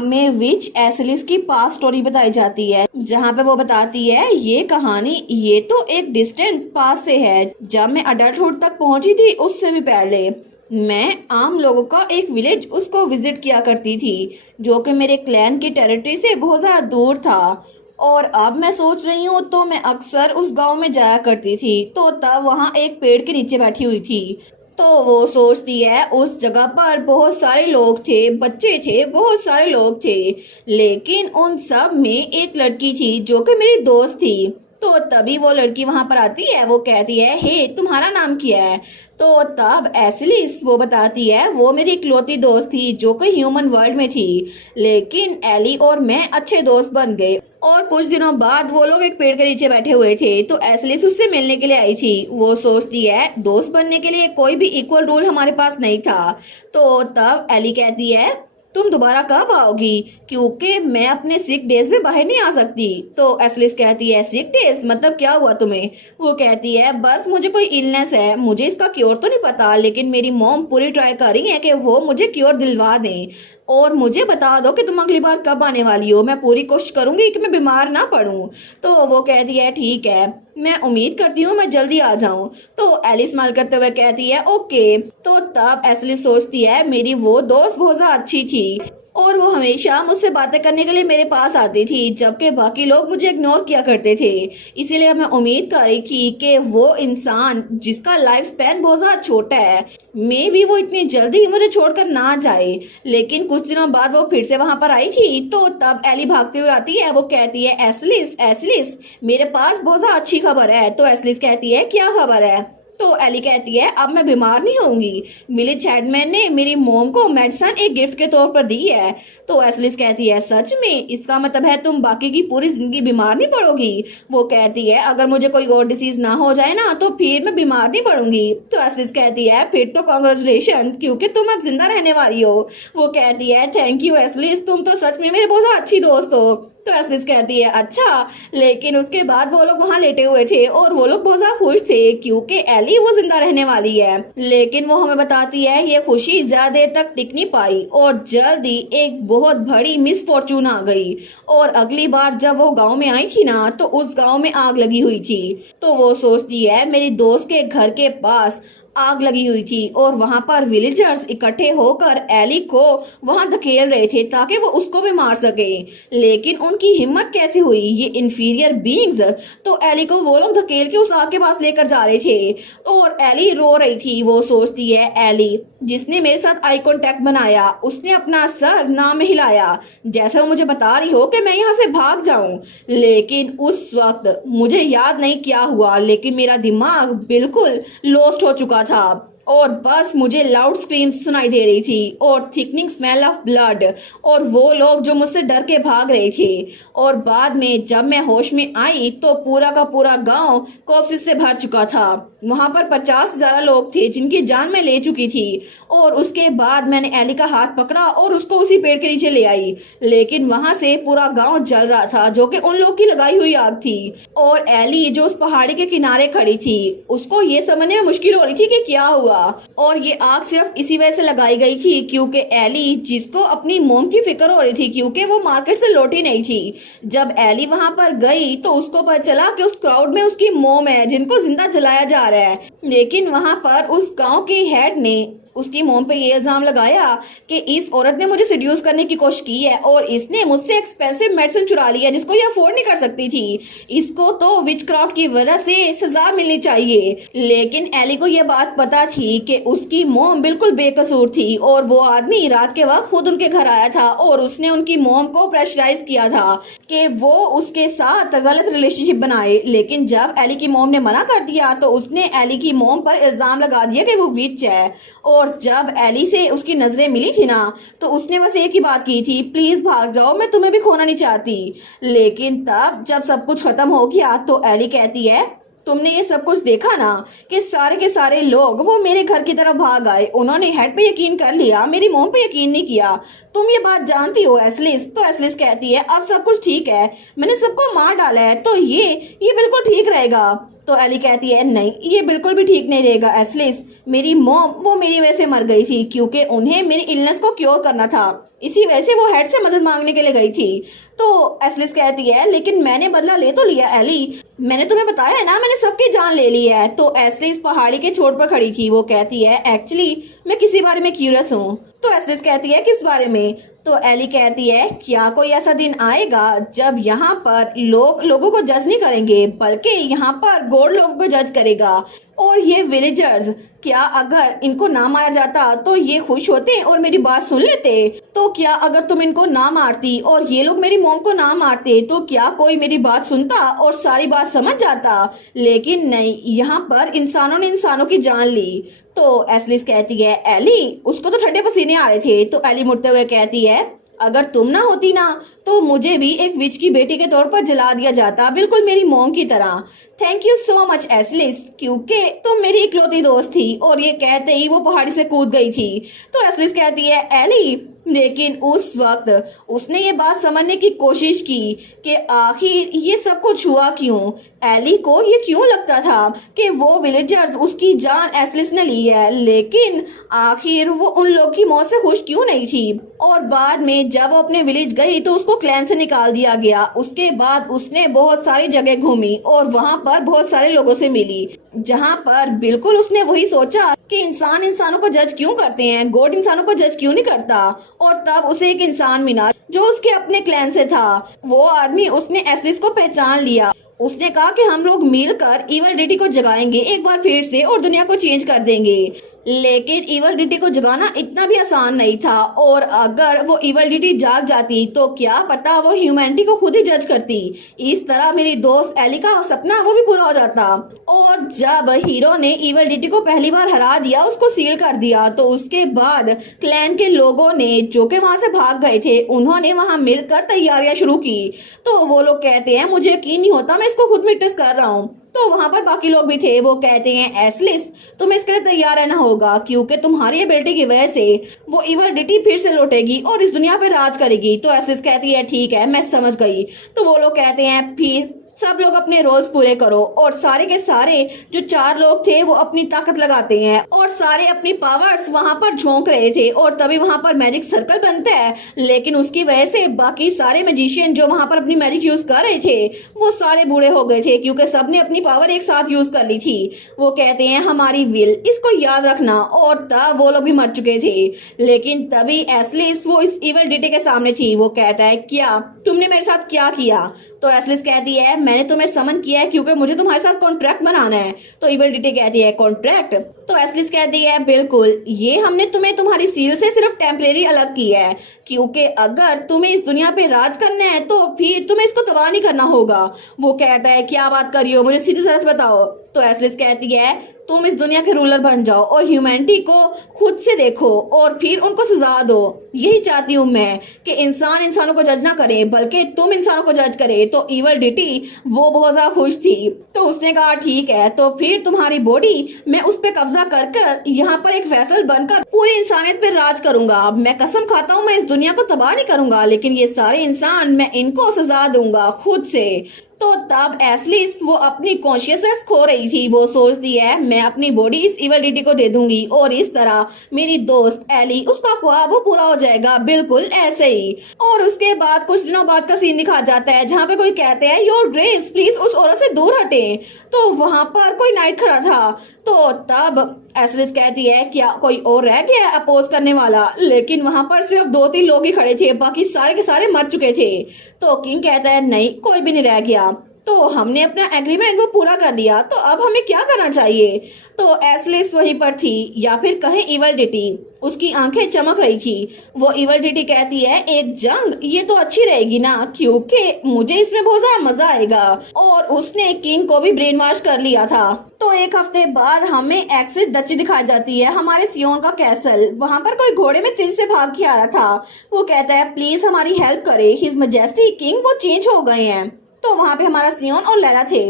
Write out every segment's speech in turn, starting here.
नाम में विच एसलिस की पास्ट स्टोरी बताई जाती है, जहाँ पे वो बताती है ये कहानी ये तो एक डिस्टेंट पास से है। जब मैं अडल्टहुड तक पहुंची थी उससे भी पहले मैं आम लोगों का एक विलेज उसको विजिट किया करती थी, जो कि मेरे क्लैन की टेरिटरी से बहुत ज़्यादा दूर था। और अब मैं सोच रही हूँ तो मैं अक्सर उस गांव में जाया करती थी, तो तब वहाँ एक पेड़ के नीचे बैठी हुई थी। तो वो सोचती है उस जगह पर बहुत सारे लोग थे, बच्चे थे, बहुत सारे लोग थे, लेकिन उन सब में एक लड़की थी जो कि मेरी दोस्त थी। तो तभी वो लड़की वहां पर आती है, वो कहती है हे तुम्हारा नाम क्या है। तो तब एसिलिस वो बताती है वो मेरी इकलौती दोस्त थी जो कि ह्यूमन वर्ल्ड में थी, लेकिन एली और मैं अच्छे दोस्त बन गए। और कुछ दिनों बाद वो लोग एक पेड़ के नीचे बैठे हुए थे, तो एसिलिस उससे मिलने के लिए आई थी। वो सोचती है दोस्त बनने के लिए कोई भी इक्वल रूल हमारे पास नहीं था। तो तब एली कहती है तुम दोबारा कब आओगी, क्योंकि मैं अपने सिक डेज में बाहर नहीं आ सकती। तो एसलिस कहती है सिक डेज मतलब क्या हुआ तुम्हें। वो कहती है बस मुझे कोई इलनेस है, मुझे इसका क्योर तो नहीं पता, लेकिन मेरी मॉम पूरी ट्राई कर रही है कि वो मुझे क्योर दिलवा दें। और मुझे बता दो कि तुम अगली बार कब आने वाली हो, मैं पूरी कोशिश करूंगी कि मैं बीमार ना पड़ूं। तो वो कहती है ठीक है, मैं उम्मीद करती हूँ मैं जल्दी आ जाऊं। तो एलिस स्माइल करते हुए कहती है ओके। तो तब एलिस सोचती है मेरी वो दोस्त बहुत ज्यादा अच्छी थी और वो हमेशा मुझसे बातें करने के लिए मेरे पास आती थी, जबकि बाकी लोग मुझे इग्नोर किया करते थे। इसीलिए मैं उम्मीद कर रही थी कि वो इंसान जिसका लाइफ स्पैन बहुत ज्यादा छोटा है, मे भी वो इतनी जल्दी ही मुझे छोड़कर ना जाए। लेकिन कुछ दिनों बाद वो फिर से वहां पर आई थी। तो तब एली भागते हुए आती है, वो कहती है एसलिस एसलिस मेरे पास बहुत ज्यादा अच्छी खबर है। तो एसलिस कहती है क्या खबर है। तो एली कहती है अब मैं बीमार नहीं होंगी, विलेज हेडमैन ने मेरी मोम को मेडिसिन एक गिफ्ट के तौर पर दी है। तो एसलिस कहती है सच में, इसका मतलब है तुम बाकी की पूरी जिंदगी बीमार नहीं पड़ोगी। वो कहती है अगर मुझे कोई और डिसीज ना हो जाए ना तो फिर मैं बीमार नहीं पड़ूंगी। तो एसलिस कहती है फिर तो कॉन्ग्रेचुलेशन, क्योंकि तुम अब जिंदा रहने वाली हो। वो कहती है थैंक यू एसलिस, तुम तो सच में मेरे बहुत अच्छी दोस्त हो। तो एसलिस कहती है अच्छा। लेकिन उसके बाद वो लोग वहाँ लेटे हुए थे और वो लोग बहुत ज्यादा खुश थे क्योंकि एली वो जिंदा रहने वाली है। लेकिन वो हमें बताती है ये खुशी ज्यादा देर तक टिक नहीं पाई और जल्दी एक बहुत बड़ी मिसफॉर्चून आ गई। और अगली बार जब वो गांव में आई थी ना तो उस गांव में आग लगी हुई थी। तो वो सोचती है मेरी दोस्त के घर के पास आग लगी हुई थी और वहां पर विलेजर्स इकट्ठे होकर एली को वहां धकेल रहे थे ताकि वो उसको भी मार सके। लेकिन उनकी हिम्मत कैसे हुई, ये इंफीरियर बीइंग्स। तो एली को वो लोग धकेल के उस आग के पास लेकर जा रहे थे और एली रो रही थी। वो सोचती है एली जिसने मेरे साथ आई कांटेक्ट बनाया उसने अपना सर ना में हिलाया, जैसे वो मुझे बता रही हो कि मैं यहाँ से भाग जाऊं। लेकिन उस वक्त मुझे याद नहीं क्या हुआ, लेकिन मेरा दिमाग बिल्कुल लॉस्ट हो चुका था और बस मुझे लाउड स्क्रीम्स सुनाई दे रही थी और थिकनिंग स्मेल ऑफ ब्लड और वो लोग जो मुझसे डर के भाग रहे थे। और बाद में जब मैं होश में आई तो पूरा का पूरा गांव कॉर्प्सेस से भर चुका था। वहां पर 50,000 लोग थे जिनकी जान मैं ले चुकी थी। और उसके बाद मैंने एली का हाथ पकड़ा और उसको उसी पेड़ के नीचे ले आई, लेकिन वहां से पूरा गांव जल रहा था जो कि उन लोगों की लगाई हुई आग थी। और एली जो उस पहाड़ी के किनारे खड़ी थी उसको ये समझने में मुश्किल हो रही थी कि क्या हुआ। और ये आग सिर्फ इसी वजह से लगाई गई थी क्योंकि एली जिसको अपनी मोम की फिक्र हो रही थी क्योंकि वो मार्केट से लौटी नहीं थी, जब एली वहां पर गई तो उसको पता चला कि उस क्राउड में उसकी मोम है जिनको जिंदा जलाया जा रहा है। लेकिन वहां पर उस गांव के हेड ने उसकी मोम पे ये इल्जाम लगाया कि इस औरत ने मुझे सिड्यूस करने की कोशिश की है और इसने मुझसे एक्सपेंसिव मेडिसिन चुरा ली है जिसको ये अफोर्ड नहीं कर सकती थी। इसको तो विचक्राफ्ट की वजह से सजा मिलनी चाहिए। लेकिन एली को ये बात पता थी कि उसकी मोम बिल्कुल बेकसूर थी और वो आदमी रात के वक्त खुद उनके घर आया था और उसने उनकी मोम को प्रेशराइज किया था कि वो उसके साथ गलत रिलेशनशिप बनाए। लेकिन जब एली की मोम ने मना कर दिया तो उसने एली की मोम पर इल्जाम लगा दिया कि वो विच है। और जब एली से उसकी नजरें मिली थी ना तो उसने बस एक ही बात की थी प्लीज भाग जाओ, मैं तुम्हें भी खोना नहीं चाहती। लेकिन तब जब सब कुछ खत्म हो गया तो एली कहती है तुमने ये सब कुछ देखा ना कि सारे के सारे लोग वो मेरे घर की तरफ भाग आए, उन्होंने हेड पे यकीन कर लिया, मेरी मोम पे यकीन नहीं किया। तुम ये बात जानती हो एसलिस। तो एसलिस कहती है अब सब कुछ ठीक है, मैंने सबको मार डाला है तो ये बिल्कुल ठीक रहेगा। तो एली कहती है नहीं, ये बिल्कुल भी ठीक नहीं रहेगा एस्लिस। मेरी मॉम वो मेरी वजह से मर गई थी क्योंकि उन्हें मेरी इलनेस को क्योर करना था, इसी वजह से वो हेड से मदद मांगने के लिए गई थी। तो एस्लिस कहती है लेकिन मैंने बदला ले तो लिया एली, मैंने तुम्हें बताया है ना मैंने सबकी जान ले ली है। तो एस्लिस पहाड़ी के छोर पर खड़ी थी, वो कहती है एक्चुअली मैं किसी बारे में क्यूरियस हूँ। तो एस्लिस कहती है किस बारे में? तो एली कहती है क्या कोई ऐसा दिन आएगा जब यहाँ पर लोग लोगों को जज नहीं करेंगे बल्कि यहाँ पर गॉड लोगों को जज करेगा। और ये विलेजर्स, क्या अगर इनको ना मारा जाता तो ये खुश होते और मेरी बात सुन लेते? तो क्या अगर तुम इनको ना मारती और ये लोग मेरी मॉम को ना मारते तो क्या कोई मेरी बात सुनता और सारी बात समझ जाता? लेकिन नहीं, यहाँ पर इंसानों ने इंसानों की जान ली। तो एस्लिस कहती है एली उसको तो ठंडे पसीने आ रहे थे। तो एली मुड़ते हुए कहती है अगर तुम ना होती ना तो मुझे भी एक विच की बेटी के तौर पर जला दिया जाता, बिल्कुल मेरी मॉम की तरह। थैंक यू सो मच एस्लिस, क्योंकि तुम मेरी इकलौती दोस्त थी। और ये कहते ही वो पहाड़ी से कूद गई थी। तो एस्लिस कहती है एली, लेकिन उस वक्त उसने ये बात समझने की कोशिश की कि आखिर ये सब कुछ हुआ क्यों। एली को ये क्यों लगता था कि वो विलेजर्स उसकी जान एस्लिस ने ली है, लेकिन आखिर वो उन लोग की मौत से खुश क्यों नहीं थी। और बाद में जब वो अपने विलेज गई तो उसको क्लैन से निकाल दिया गया। उसके बाद उसने बहुत सारी जगह घूमी और वहाँ पर बहुत सारे लोगों से मिली, जहाँ पर बिल्कुल उसने वही सोचा कि इंसान इंसानों को जज क्यों करते हैं, गॉड इंसानों को जज क्यों नहीं करता। और तब उसे एक इंसान मिला जो उसके अपने क्लैन से था। वो आदमी, उसने एस्लिस को पहचान लिया। उसने कहा कि हम लोग मिलकर इवल डिटी को जगाएंगे एक बार फिर से और दुनिया को चेंज कर देंगे। लेकिन इवल डिटी को जगाना इतना भी आसान नहीं था, और अगर वो इवल डिटी जाग जाती तो क्या पता वो ह्यूमैनिटी को खुद ही जज करती। इस तरह मेरी दोस्त एली का सपना वो भी पूरा हो जाता। और जब हीरो ने इवल डिटी को पहली बार हरा दिया, उसको सील कर दिया, तो उसके बाद क्लैन के लोगों ने जो कि वहां से भाग गए थे, उन्होंने वहां मिलकर तैयारियां शुरू की। तो वो लोग कहते हैं मुझे यकीन नहीं होता, मैं इसको खुद विटनेस कर रहा हूँ। तो वहां पर बाकी लोग भी थे। वो कहते हैं एस्लिस तुम्हें इसके लिए तैयार रहना होगा, क्योंकि तुम्हारी एबिलिटी की वजह से वो इवल डिटी फिर से लौटेगी और इस दुनिया पे राज करेगी। तो एस्लिस कहती है ठीक है मैं समझ गई। तो वो लोग कहते हैं फिर सब लोग अपने रोल्स पूरे करो। और सारे के सारे जो 4 लोग थे वो अपनी ताकत लगाते हैं और सारे अपनी पावर्स वहां पर झोंक रहे थे। और तभी वहां पर मैजिक सर्कल बनता है, लेकिन उसकी वजह से बाकी सारे मैजिशियन जो वहां पर अपनी मैजिक यूज कर रहे थे वो सारे बूढ़े हो गए थे, क्योंकि सबने अपनी पावर एक साथ यूज कर ली थी। वो कहते हैं हमारी विल, इसको याद रखना। और तब वो लोग भी मर चुके थे। लेकिन तभी एस्लिस वो इस इवल डिटी के सामने थी। वो कहता है क्या तुमने मेरे साथ क्या किया? तो एस्लिस कहती है मैंने तुम्हें समन किया है क्योंकि मुझे तुम्हारे साथ कॉन्ट्रैक्ट बनाना है। तो इवल डिटी कहती है कॉन्ट्रैक्ट? तो एस्लिस कहती है बिल्कुल, ये हमने तुम्हें तुम्हारी सील से सिर्फ टेम्परेरी अलग की है, क्योंकि अगर तुम्हें इस दुनिया पे राज करना है तो फिर तुम्हें इसको तबाह नहीं करना होगा। वो कहता है क्या बात कर रही हो, मुझे सीधी तरह से बताओ। तो एस्लिस कहती है तुम इस दुनिया के रूलर बन जाओ और ह्यूमैनिटी को खुद से देखो और फिर उनको सजा दो। यही चाहती हूँ मैं कि इंसान इंसानों को जज ना करे बल्कि तुम इंसानों को जज करे। तो इवल डिटी वो बहुत ज्यादा खुश थी। तो उसने कहा ठीक है, तो फिर तुम्हारी बॉडी मैं उस पर कब्जा कर यहाँ पर एक वैसल बनकर पूरी इंसानियत पे राज करूंगा। मैं कसम खाता हूँ मैं इस दुनिया को तबाह नहीं करूंगा, लेकिन ये सारे इंसान मैं इनको सजा दूंगा खुद से। तो तब एस्लिस वो अपनी कॉन्शियसनेस खो रही थी। वो सोचती है मैं अपनी बॉडी इस इवल डिटी को दे दूंगी और इस तरह मेरी दोस्त एली उसका ख्वाब वो पूरा हो जाएगा, बिल्कुल ऐसे ही। और उसके बाद कुछ दिनों बाद का सीन दिखा जाता है जहाँ पे कोई कहते हैं योर ग्रेस प्लीज उस औरत से दूर हटे। तो वहां पर कोई नाइट खड़ा था। तो तब एस्लिस कहती है क्या कोई और रह गया है अपोज करने वाला? लेकिन वहां पर सिर्फ 2-3 लोग ही खड़े थे, बाकी सारे के सारे मर चुके थे। तो किंग कहता है नहीं कोई भी नहीं रह गया, तो हमने अपना एग्रीमेंट वो पूरा कर लिया, तो अब हमें क्या करना चाहिए? तो एस्लिस वहीं पर थी, या फिर कहें इवल डिटी, उसकी आंखें चमक रही थी। वो इवल डिटी कहती है एक जंग, ये तो अच्छी रहेगी ना, क्योंकि मुझे इसमें बहुत ज्यादा मजा आएगा। और उसने किंग को भी ब्रेन वॉश कर लिया था। तो एक हफ्ते बाद हमें एक्सिस डची दिखाई जाती है, हमारे सियोन का कैसल। वहां पर कोई घोड़े में तेज से भाग के आ रहा था। वो कहता है प्लीज हमारी हेल्प करे, हिज मैजेस्टी किंग वो चेंज हो गए हैं। तो वहां पे हमारा सियोन और लैला थे।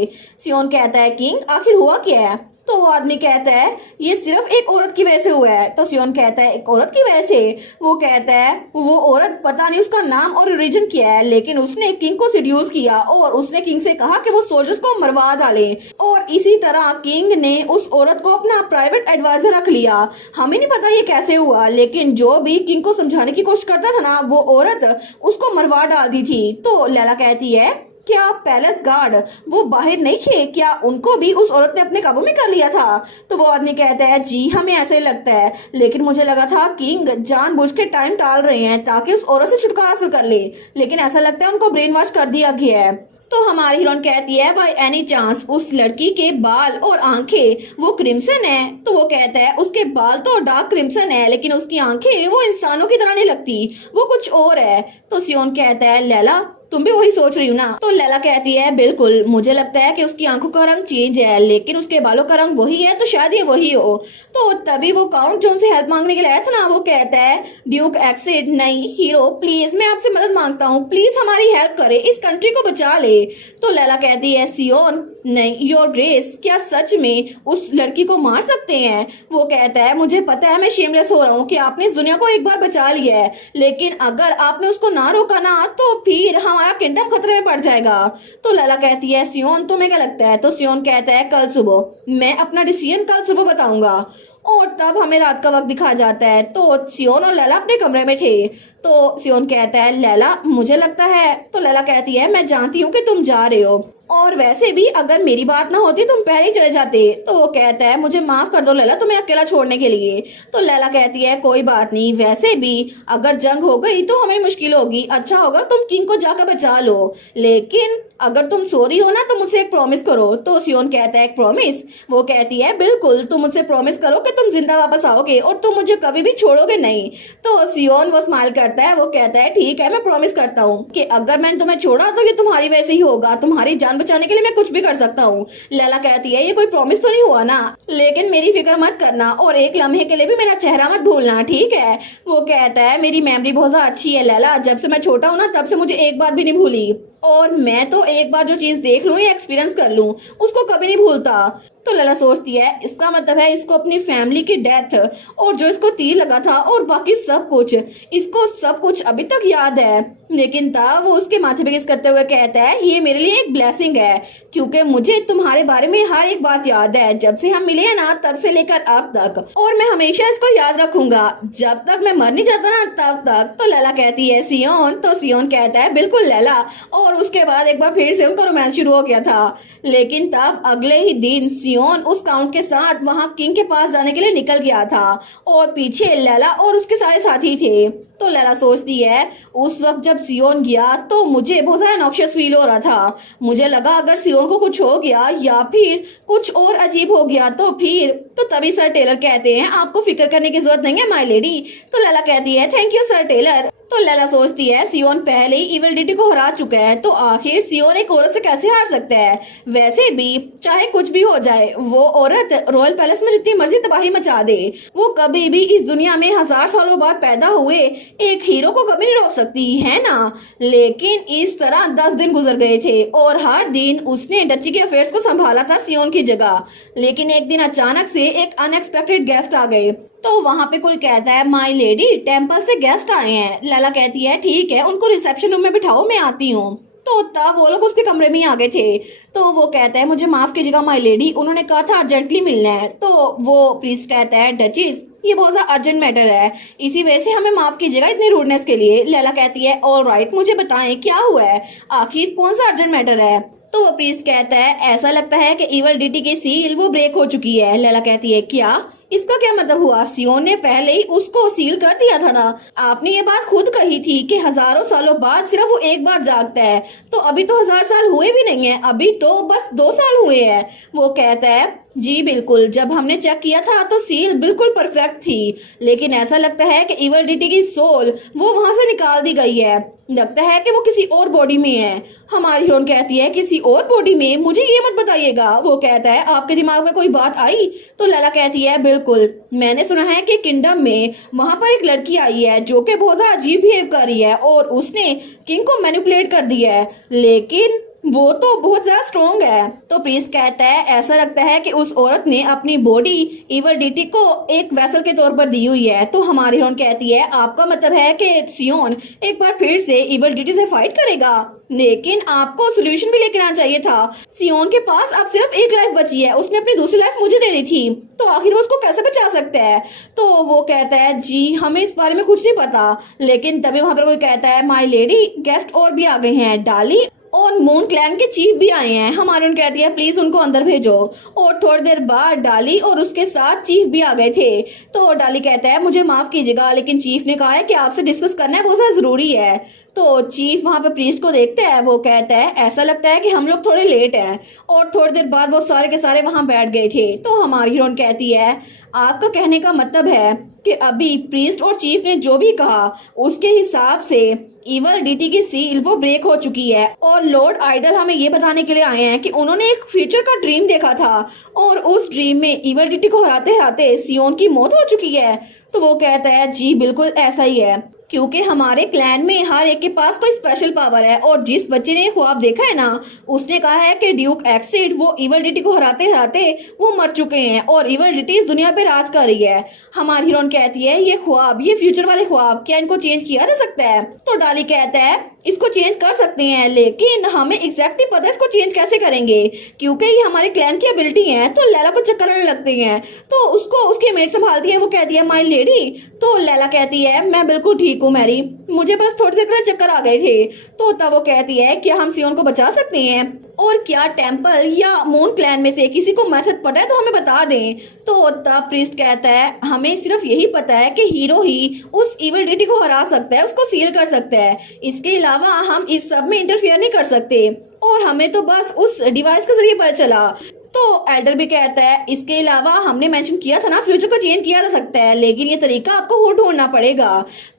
सियोन कहता है किंग आखिर हुआ क्या है? तो वो आदमी कहता है ये सिर्फ एक औरत की वजह से हुआ है। तो सियोन कहता है एक औरत की वजह से? वो कहता है वो औरत पता नहीं उसका नाम और रीजन क्या है, लेकिन उसने किंग को सिड्यूस किया और उसने किंग से कहा कि वो सोल्जर्स को मरवा डाले, और इसी तरह किंग ने उस औरत को अपना प्राइवेट एडवाइजर रख लिया। हमें नहीं पता ये कैसे हुआ, लेकिन जो भी किंग को समझाने की कोशिश करता था ना, वो औरत उसको मरवा डालती थी। तो लैला कहती है क्या पैलेस गार्ड वो बाहर नहीं थे, क्या उनको भी उस औरत ने अपने काबू में कर लिया था? तो वो आदमी कहता है जी हमें ऐसे ही लगता है, लेकिन मुझे लगा था किंग जानबूझ के टाइम टाल रहे हैं ताकि उस औरत से छुटकारा हासिल कर ले, लेकिन ऐसा लगता है उनको ब्रेन वॉश कर दिया गया है। तो हमारी हीरोइन कहती है बाय एनी चांस उस लड़की के बाल और आंखें वो क्रिम्सन है? तो वो कहता है उसके बाल तो डार्क क्रिम्सन है, लेकिन उसकी आंखें वो इंसानों की तरह नहीं लगती, वो कुछ और है। तो सियोन कहता है लैला तुम भी वही सोच रही हो ना? तो लैला कहती है बिल्कुल, मुझे लगता है कि उसकी आंखों का रंग चेंज है, लेकिन उसके बालों का रंग वही है, तो शायद ये वही हो। तो तभी वो काउंट जो उनसे हेल्प मांगने के लिए आया था ना, वो कहता है ड्यूक एक्सिड नहीं हीरो प्लीज मैं आपसे मदद मांगता हूँ, प्लीज हमारी हेल्प करे, इस कंट्री को बचा ले। तो लैला कहती है सियोन नहीं योर ग्रेस क्या सच में उस लड़की को मार सकते हैं? वो कहता है मुझे पता है मैं शेमलेस हो रहा हूँ कि आपने इस दुनिया को एक बार बचा लिया है, लेकिन अगर आपने उसको ना रोका ना तो फिर हमारा किंगडम खतरे में पड़ जाएगा। तो लैला कहती है सियोन तुम्हें क्या लगता है? तो सियोन कहता है कल सुबह मैं अपना डिसीजन कल सुबह बताऊंगा। और तब हमें रात का वक्त दिखाया जाता है। तो सियोन और लैला अपने कमरे में थे। तो सियोन कहता है लैला मुझे लगता है। तो लैला कहती है मैं जानती हूँ कि तुम जा रहे हो, और वैसे भी अगर मेरी बात ना होती तुम पहले ही चले जाते। तो वो कहता है मुझे माफ कर दो लैला तुम्हें अकेला छोड़ने के लिए। तो लैला कहती है कोई बात नहीं, वैसे भी अगर जंग हो गई तो हमें मुश्किल होगी, अच्छा होगा तुम किंग को जाकर बचा लो, लेकिन अगर तुम सो रही हो ना तो मुझसे एक प्रॉमिस करो। तो सियोन कहता है एक प्रॉमिस? वो कहती है बिल्कुल, तुम मुझसे प्रॉमिस करो कि तुम जिंदा वापस आओगे और तुम मुझे कभी भी छोड़ोगे नहीं। तो सियोन वो स्माइल करता है, वो कहता है ठीक है मैं प्रॉमिस करता हूँ कि अगर मैंने तुम्हें छोड़ा तो ये तुम्हारी वैसे ही होगा, तुम्हारी जान बचाने के लिए मैं कुछ भी कर सकता हूँ। लैला कहती है ये कोई प्रॉमिस तो नहीं हुआ ना, लेकिन मेरी फिक्र मत करना और एक लम्हे के लिए भी मेरा चेहरा मत भूलना, ठीक है? वो कहता है मेरी मेमोरी बहुत ज्यादा अच्छी है लैला, जब से मैं छोटा हूँ ना तब से मुझे एक बात भी नहीं भूली, और मैं तो एक बार जो चीज देख लूं या एक्सपीरियंस कर लूं उसको कभी नहीं भूलता। तो लैला सोचती है इसका मतलब है इसको अपनी फैमिली की डेथ और जो इसको तीर लगा था और बाकी सब कुछ, इसको सब कुछ अभी तक याद है। लेकिन तब वो उसके माथे पे किस करते हुए कहता है ये मेरे लिए एक ब्लेसिंग है, क्योंकि मुझे तुम्हारे बारे में हर एक बात याद है जब से हम मिले हैं ना तब से लेकर अब तक, और मैं हमेशा इसको याद रखूंगा जब तक मैं मर नहीं जाता ना तब तक। तो लैला कहती है सियोन? तो सियोन कहता है बिल्कुल लैला, और उसके बाद एक बार फिर से उनका रोमांस शुरू हो गया था। लेकिन तब अगले ही दिन सियोन उस काउंट के साथ वहां किंग के पास जाने के लिए निकल गया था और पीछे लैला और उसके सारे साथी थे। तो लैला सोचती है उस वक्त जब सियोन गया तो मुझे बहुत ज्यादा नॉक्शियस फील हो रहा था, मुझे लगा अगर सियोन को कुछ हो गया या फिर कुछ और अजीब हो गया तो फिर। तो तभी सर टेलर कहते हैं आपको फिक्र करने की जरूरत नहीं है माय लेडी। तो लैला कहती है थैंक यू सर टेलर। तो लैला सोचती है सियोन पहले ही इविल डिटी को हरा चुका है, तो आखिर सियोन एक औरत से कैसे हार सकता है? वैसे भी चाहे कुछ भी हो जाए वो औरत रॉयल पैलेस में जितनी मर्जी तबाही मचा दे, वो कभी भी इस दुनिया में 1000 सालों बाद पैदा हुए एक हीरो को कभी नहीं रोक सकती है ना। लेकिन इस तरह 10 दिन गुजर गए थे और हर दिन उसने डची के अफेयर्स को संभाला था सियोन की जगह। लेकिन एक दिन अचानक से एक अनएक्सपेक्टेड गेस्ट आ गए। तो वहां पे कोई कहता है माय लेडी टेम्पल से गेस्ट आए हैं। लैला कहती है ठीक है उनको रिसेप्शन रूम में बिठाओ मैं आती हूँ। तो तब वो लोग उसके कमरे में ही आ गए थे। तो वो कहता है मुझे माफ कीजिएगा माय लेडी, उन्होंने कहा था अर्जेंटली मिलना है। तो वो प्रीस्ट कहता है डचीज ये बहुत ज्यादा अर्जेंट मैटर है, इसी वजह से हमें माफ कीजिएगा इतनी रूडनेस के लिए। लैला कहती है ऑल राइट मुझे बताएं क्या हुआ है, आखिर कौन सा अर्जेंट मैटर है? तो वो प्रीस्ट कहता है ऐसा लगता है कि इवल डिटी की सील वो ब्रेक हो चुकी है। लैला कहती है क्या, इसका क्या मतलब हुआ? सियोन ने पहले ही उसको सील कर दिया था ना, आपने ये बात खुद कही थी कि हजारों सालों बाद सिर्फ वो एक बार जागता है, तो अभी तो 1000 साल हुए भी नहीं है, अभी तो बस 2 साल हुए हैं। वो कहता है जी बिल्कुल, जब हमने चेक किया था तो सील बिल्कुल परफेक्ट थी, लेकिन ऐसा लगता है कि इवल डिटी की सोल वो वहां से निकाल दी गई है, लगता है कि वो किसी और बॉडी में है। हमारी हीरोइन कहती है किसी और बॉडी में, मुझे ये मत बताइएगा। वो कहता है आपके दिमाग में कोई बात आई? तो लैला कहती है बिल्कुल, मैंने सुना है कि किंगडम में वहां पर एक लड़की आई है जो कि बहुत ज्यादा अजीब बिहेव कर रही है और उसने किंग को मैनिपुलेट कर दिया है, लेकिन वो तो बहुत ज्यादा स्ट्रोंग है। तो प्रीस्ट कहता है ऐसा लगता है कि उस औरत ने अपनी बॉडी इवल डीटी को एक वेसल के तौर पर दी हुई है। तो हमारी हीरोइन कहती है आपका मतलब है कि सियोन एक बार फिर से इवल डीटी से फाइट करेगा, लेकिन आपको सोल्यूशन भी लेकर आना चाहिए था। सियोन के पास अब सिर्फ एक लाइफ बची है, उसने अपनी दूसरी लाइफ मुझे दे दी थी, तो आखिर वो उसको कैसे बचा सकता है। तो वो कहता है जी हमें इस बारे में कुछ नहीं पता। लेकिन तभी वहां पर कोई कहता है माय लेडी गेस्ट और भी आ गए हैं, डाली और मून क्लैन के चीफ भी आए हैं। हमारी उन कहती है प्लीज उनको अंदर भेजो। और थोड़ी देर बाद डाली और उसके साथ चीफ भी आ गए थे। तो डाली कहता है मुझे माफ कीजिएगा, लेकिन चीफ ने कहा है कि आपसे डिस्कस करना है, बहुत ज्यादा जरूरी है। तो चीफ वहां पे प्रीस्ट को देखते हैं, वो कहता है ऐसा लगता है कि हम लोग थोड़े लेट हैं। और थोड़ी देर बाद वो सारे के सारे वहां बैठ गए थे। तो हमारी हीरोइन कहती है आपका कहने का मतलब है कि अभी प्रीस्ट और चीफ ने जो भी कहा उसके हिसाब से इवल डीटी की सील वो ब्रेक हो चुकी है, और लॉर्ड आइडल हमें ये बताने के लिए आए हैं कि उन्होंने एक फ्यूचर का ड्रीम देखा था और उस ड्रीम में इवल डीटी को हराते हराते सियोन की मौत हो चुकी है। तो वो कहता है जी बिल्कुल ऐसा ही है, क्योंकि हमारे क्लैन में हर एक के पास कोई स्पेशल पावर है, और जिस बच्चे ने ख्वाब देखा है ना उसने कहा है कि ड्यूक एक्सिड वो इवल डीटी को हराते हराते वो मर चुके हैं और इवल डीटी इस दुनिया पे राज कर रही है। हमारी हीरोइन कहती है ये ख्वाब, ये फ्यूचर वाले ख्वाब क्या इनको चेंज किया जा सकता है। तो डाली कहता है इसको चेंज कर सकते हैं, लेकिन हमें एग्जैक्टली पता है इसको चेंज कैसे करेंगे, क्योंकि ये हमारे क्लैन की एबिलिटी है। तो लैला को चक्कर आने लगते हैं, तो उसको उसकी मेट संभालती है, वो कहती है माय लेडी। तो लैला कहती है मैं बिल्कुल ठीक हूँ मैरी, मुझे बस थोड़ी देर के लिए चक्कर आ गए थे। तो तब वो कहती है क्या हम सियोन को बचा सकते हैं, और क्या टेम्पल या मून क्लैन में से किसी को मेथड पता है तो हमें बता दें। तो तब प्रीस्ट कहता है हमें सिर्फ यही पता है कि हीरो ही उस इविल डीटी को हरा सकता है, उसको सील कर सकता है, इसके अलावा हम इस सब में इंटरफेयर नहीं कर सकते, और हमें तो बस उस डिवाइस के जरिए पता चला। तो एल्डर भी कहता है इसके अलावा हमने मेंशन किया था ना फ्यूचर को चेंज किया जा सकता है, लेकिन ये तरीका आपको खुद ढूंढना पड़ेगा।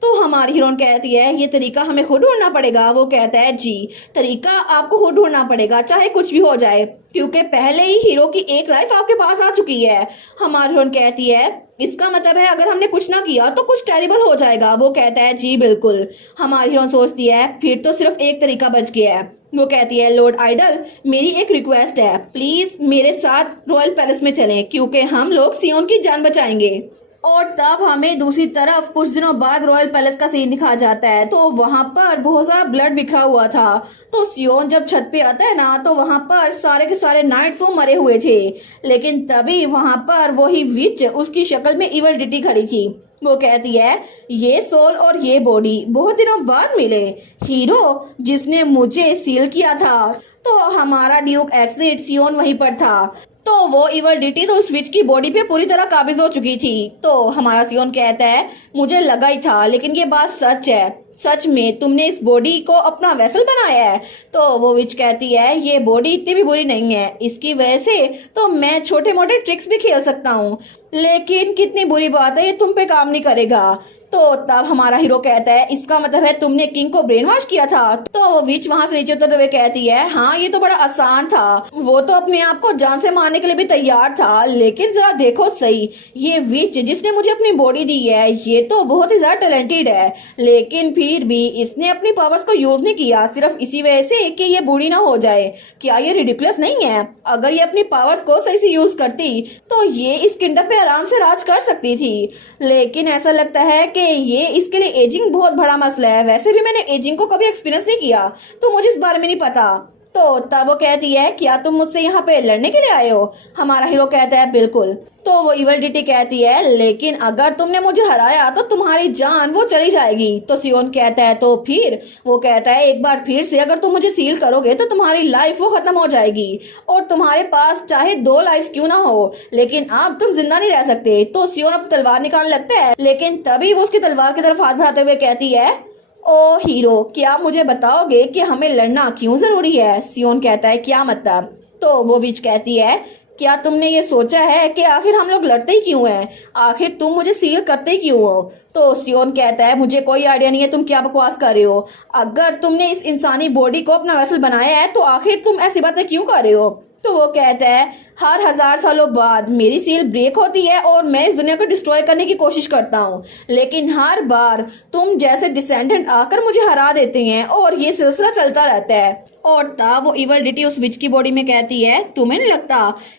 तो हमारी हीरोइन कहती है ये तरीका हमें खुद ढूंढना पड़ेगा। वो कहता है जी तरीका आपको खुद ढूंढना पड़ेगा, चाहे कुछ भी हो जाए, क्योंकि पहले ही हीरो की एक लाइफ आपके पास आ चुकी है। हमारी हीरोइन कहती है इसका मतलब है अगर हमने कुछ ना किया तो कुछ टेरिबल हो जाएगा। वो कहता है जी बिल्कुल। हमारी हीरोइन सोचती है फिर तो सिर्फ एक तरीका बच गया है। वो कहती है लॉर्ड आइडल मेरी एक रिक्वेस्ट है, प्लीज मेरे साथ रॉयल पैलेस में चलें, क्योंकि हम लोग सियोन की जान बचाएंगे। और तब हमें दूसरी तरफ कुछ दिनों बाद रॉयल पैलेस का सीन दिखा जाता है। तो वहां पर बहुत सारा ब्लड बिखरा हुआ था। तो सियोन जब छत पे आता है ना तो वहां पर सारे के सारे नाइट्स वो मरे हुए थे, लेकिन तभी वहां पर वही विच उसकी शक्ल में इवल डिटी खड़ी थी। वो कहती है ये सोल और ये बॉडी बहुत दिनों बाद मिले, हीरो जिसने मुझे सील किया था। तो हमारा ड्यूक एक्सिड सियोन वहीं पर था। तो वो इवल डिटी तो स्विच की बॉडी पे पूरी तरह काबिज हो चुकी थी। तो हमारा सियोन कहता है मुझे लगा ही था, लेकिन ये बात सच है, सच में तुमने इस बॉडी को अपना वेसल बनाया है। तो वो विच कहती है ये बॉडी इतनी भी बुरी नहीं है, इसकी वजह से तो मैं छोटे मोटे ट्रिक्स भी खेल सकता हूँ, लेकिन कितनी बुरी बात है ये तुम पे काम नहीं करेगा। तो तब हमारा हीरो कहता है इसका मतलब है तुमने किंग को ब्रेन वॉश किया था। तो वो विच वहां से नीचे उतरते हुए कहती है हाँ ये तो बड़ा आसान था, वो तो अपने आप को जान से मारने के लिए भी तैयार था, लेकिन जरा देखो सही ये विच जिसने मुझे अपनी बॉडी दी है ये तो बहुत ही ज्यादा टैलेंटेड है, लेकिन फिर भी इसने अपनी पावर्स को यूज नहीं किया सिर्फ इसी वजह से कि ये बूढ़ी ना हो जाए। क्या ये रिडिकुलस नहीं है? अगर ये अपनी पावर्स को सही से यूज करती तो ये इस किंगडम पे आराम से राज कर सकती थी, लेकिन ऐसा लगता है कि ये इसके लिए एजिंग बहुत बड़ा मसला है। वैसे भी मैंने एजिंग को कभी एक्सपीरियंस नहीं किया, तो मुझे इस बारे में नहीं पता। तो तब वो कहती है क्या तुम मुझसे यहाँ पे लड़ने के लिए आए हो? हमारा हीरो कहता है बिल्कुल। तो वो इवल डिटी कहती है लेकिन अगर तुमने मुझे हराया तो तुम्हारी जान वो चली जाएगी। तो सियोन कहता है तो फिर? वो कहता है एक बार फिर से अगर तुम मुझे सील करोगे तो तुम्हारी लाइफ वो खत्म हो जाएगी, और तुम्हारे पास चाहे 2 लाइफ क्यों ना हो, लेकिन अब तुम जिंदा नहीं रह सकते। तो सियोन अब तलवार निकालने लगता है, लेकिन तभी वो उसकी तलवार की तरफ हाथ बढ़ाते हुए कहती है ओ हीरो क्या मुझे बताओगे कि हमें लड़ना क्यों जरूरी है? सियोन कहता है क्या मतलब? तो वो विच कहती है क्या तुमने ये सोचा है कि आखिर हम लोग लड़ते ही क्यों हैं? आखिर तुम मुझे सील करते क्यों हो? तो सियोन कहता है मुझे कोई आइडिया नहीं है, तुम क्या बकवास कर रहे हो। अगर तुमने इस इंसानी बॉडी को अपना वेसल बनाया है तो आखिर तुम ऐसी बातें क्यों कर रहे हो? तो वो कहता है हर 1000 सालों बाद मेरी सील ब्रेक होती है और मैं इस दुनिया को डिस्ट्रॉय करने की कोशिश करता हूँ, लेकिन हर बार तुम जैसे डिसेंडेंट आकर मुझे हरा देते हैं और ये सिलसिला चलता रहता है। और तब वो इवल डिटी उस विच की बॉडी में कहती है तुम्हें नहीं लगता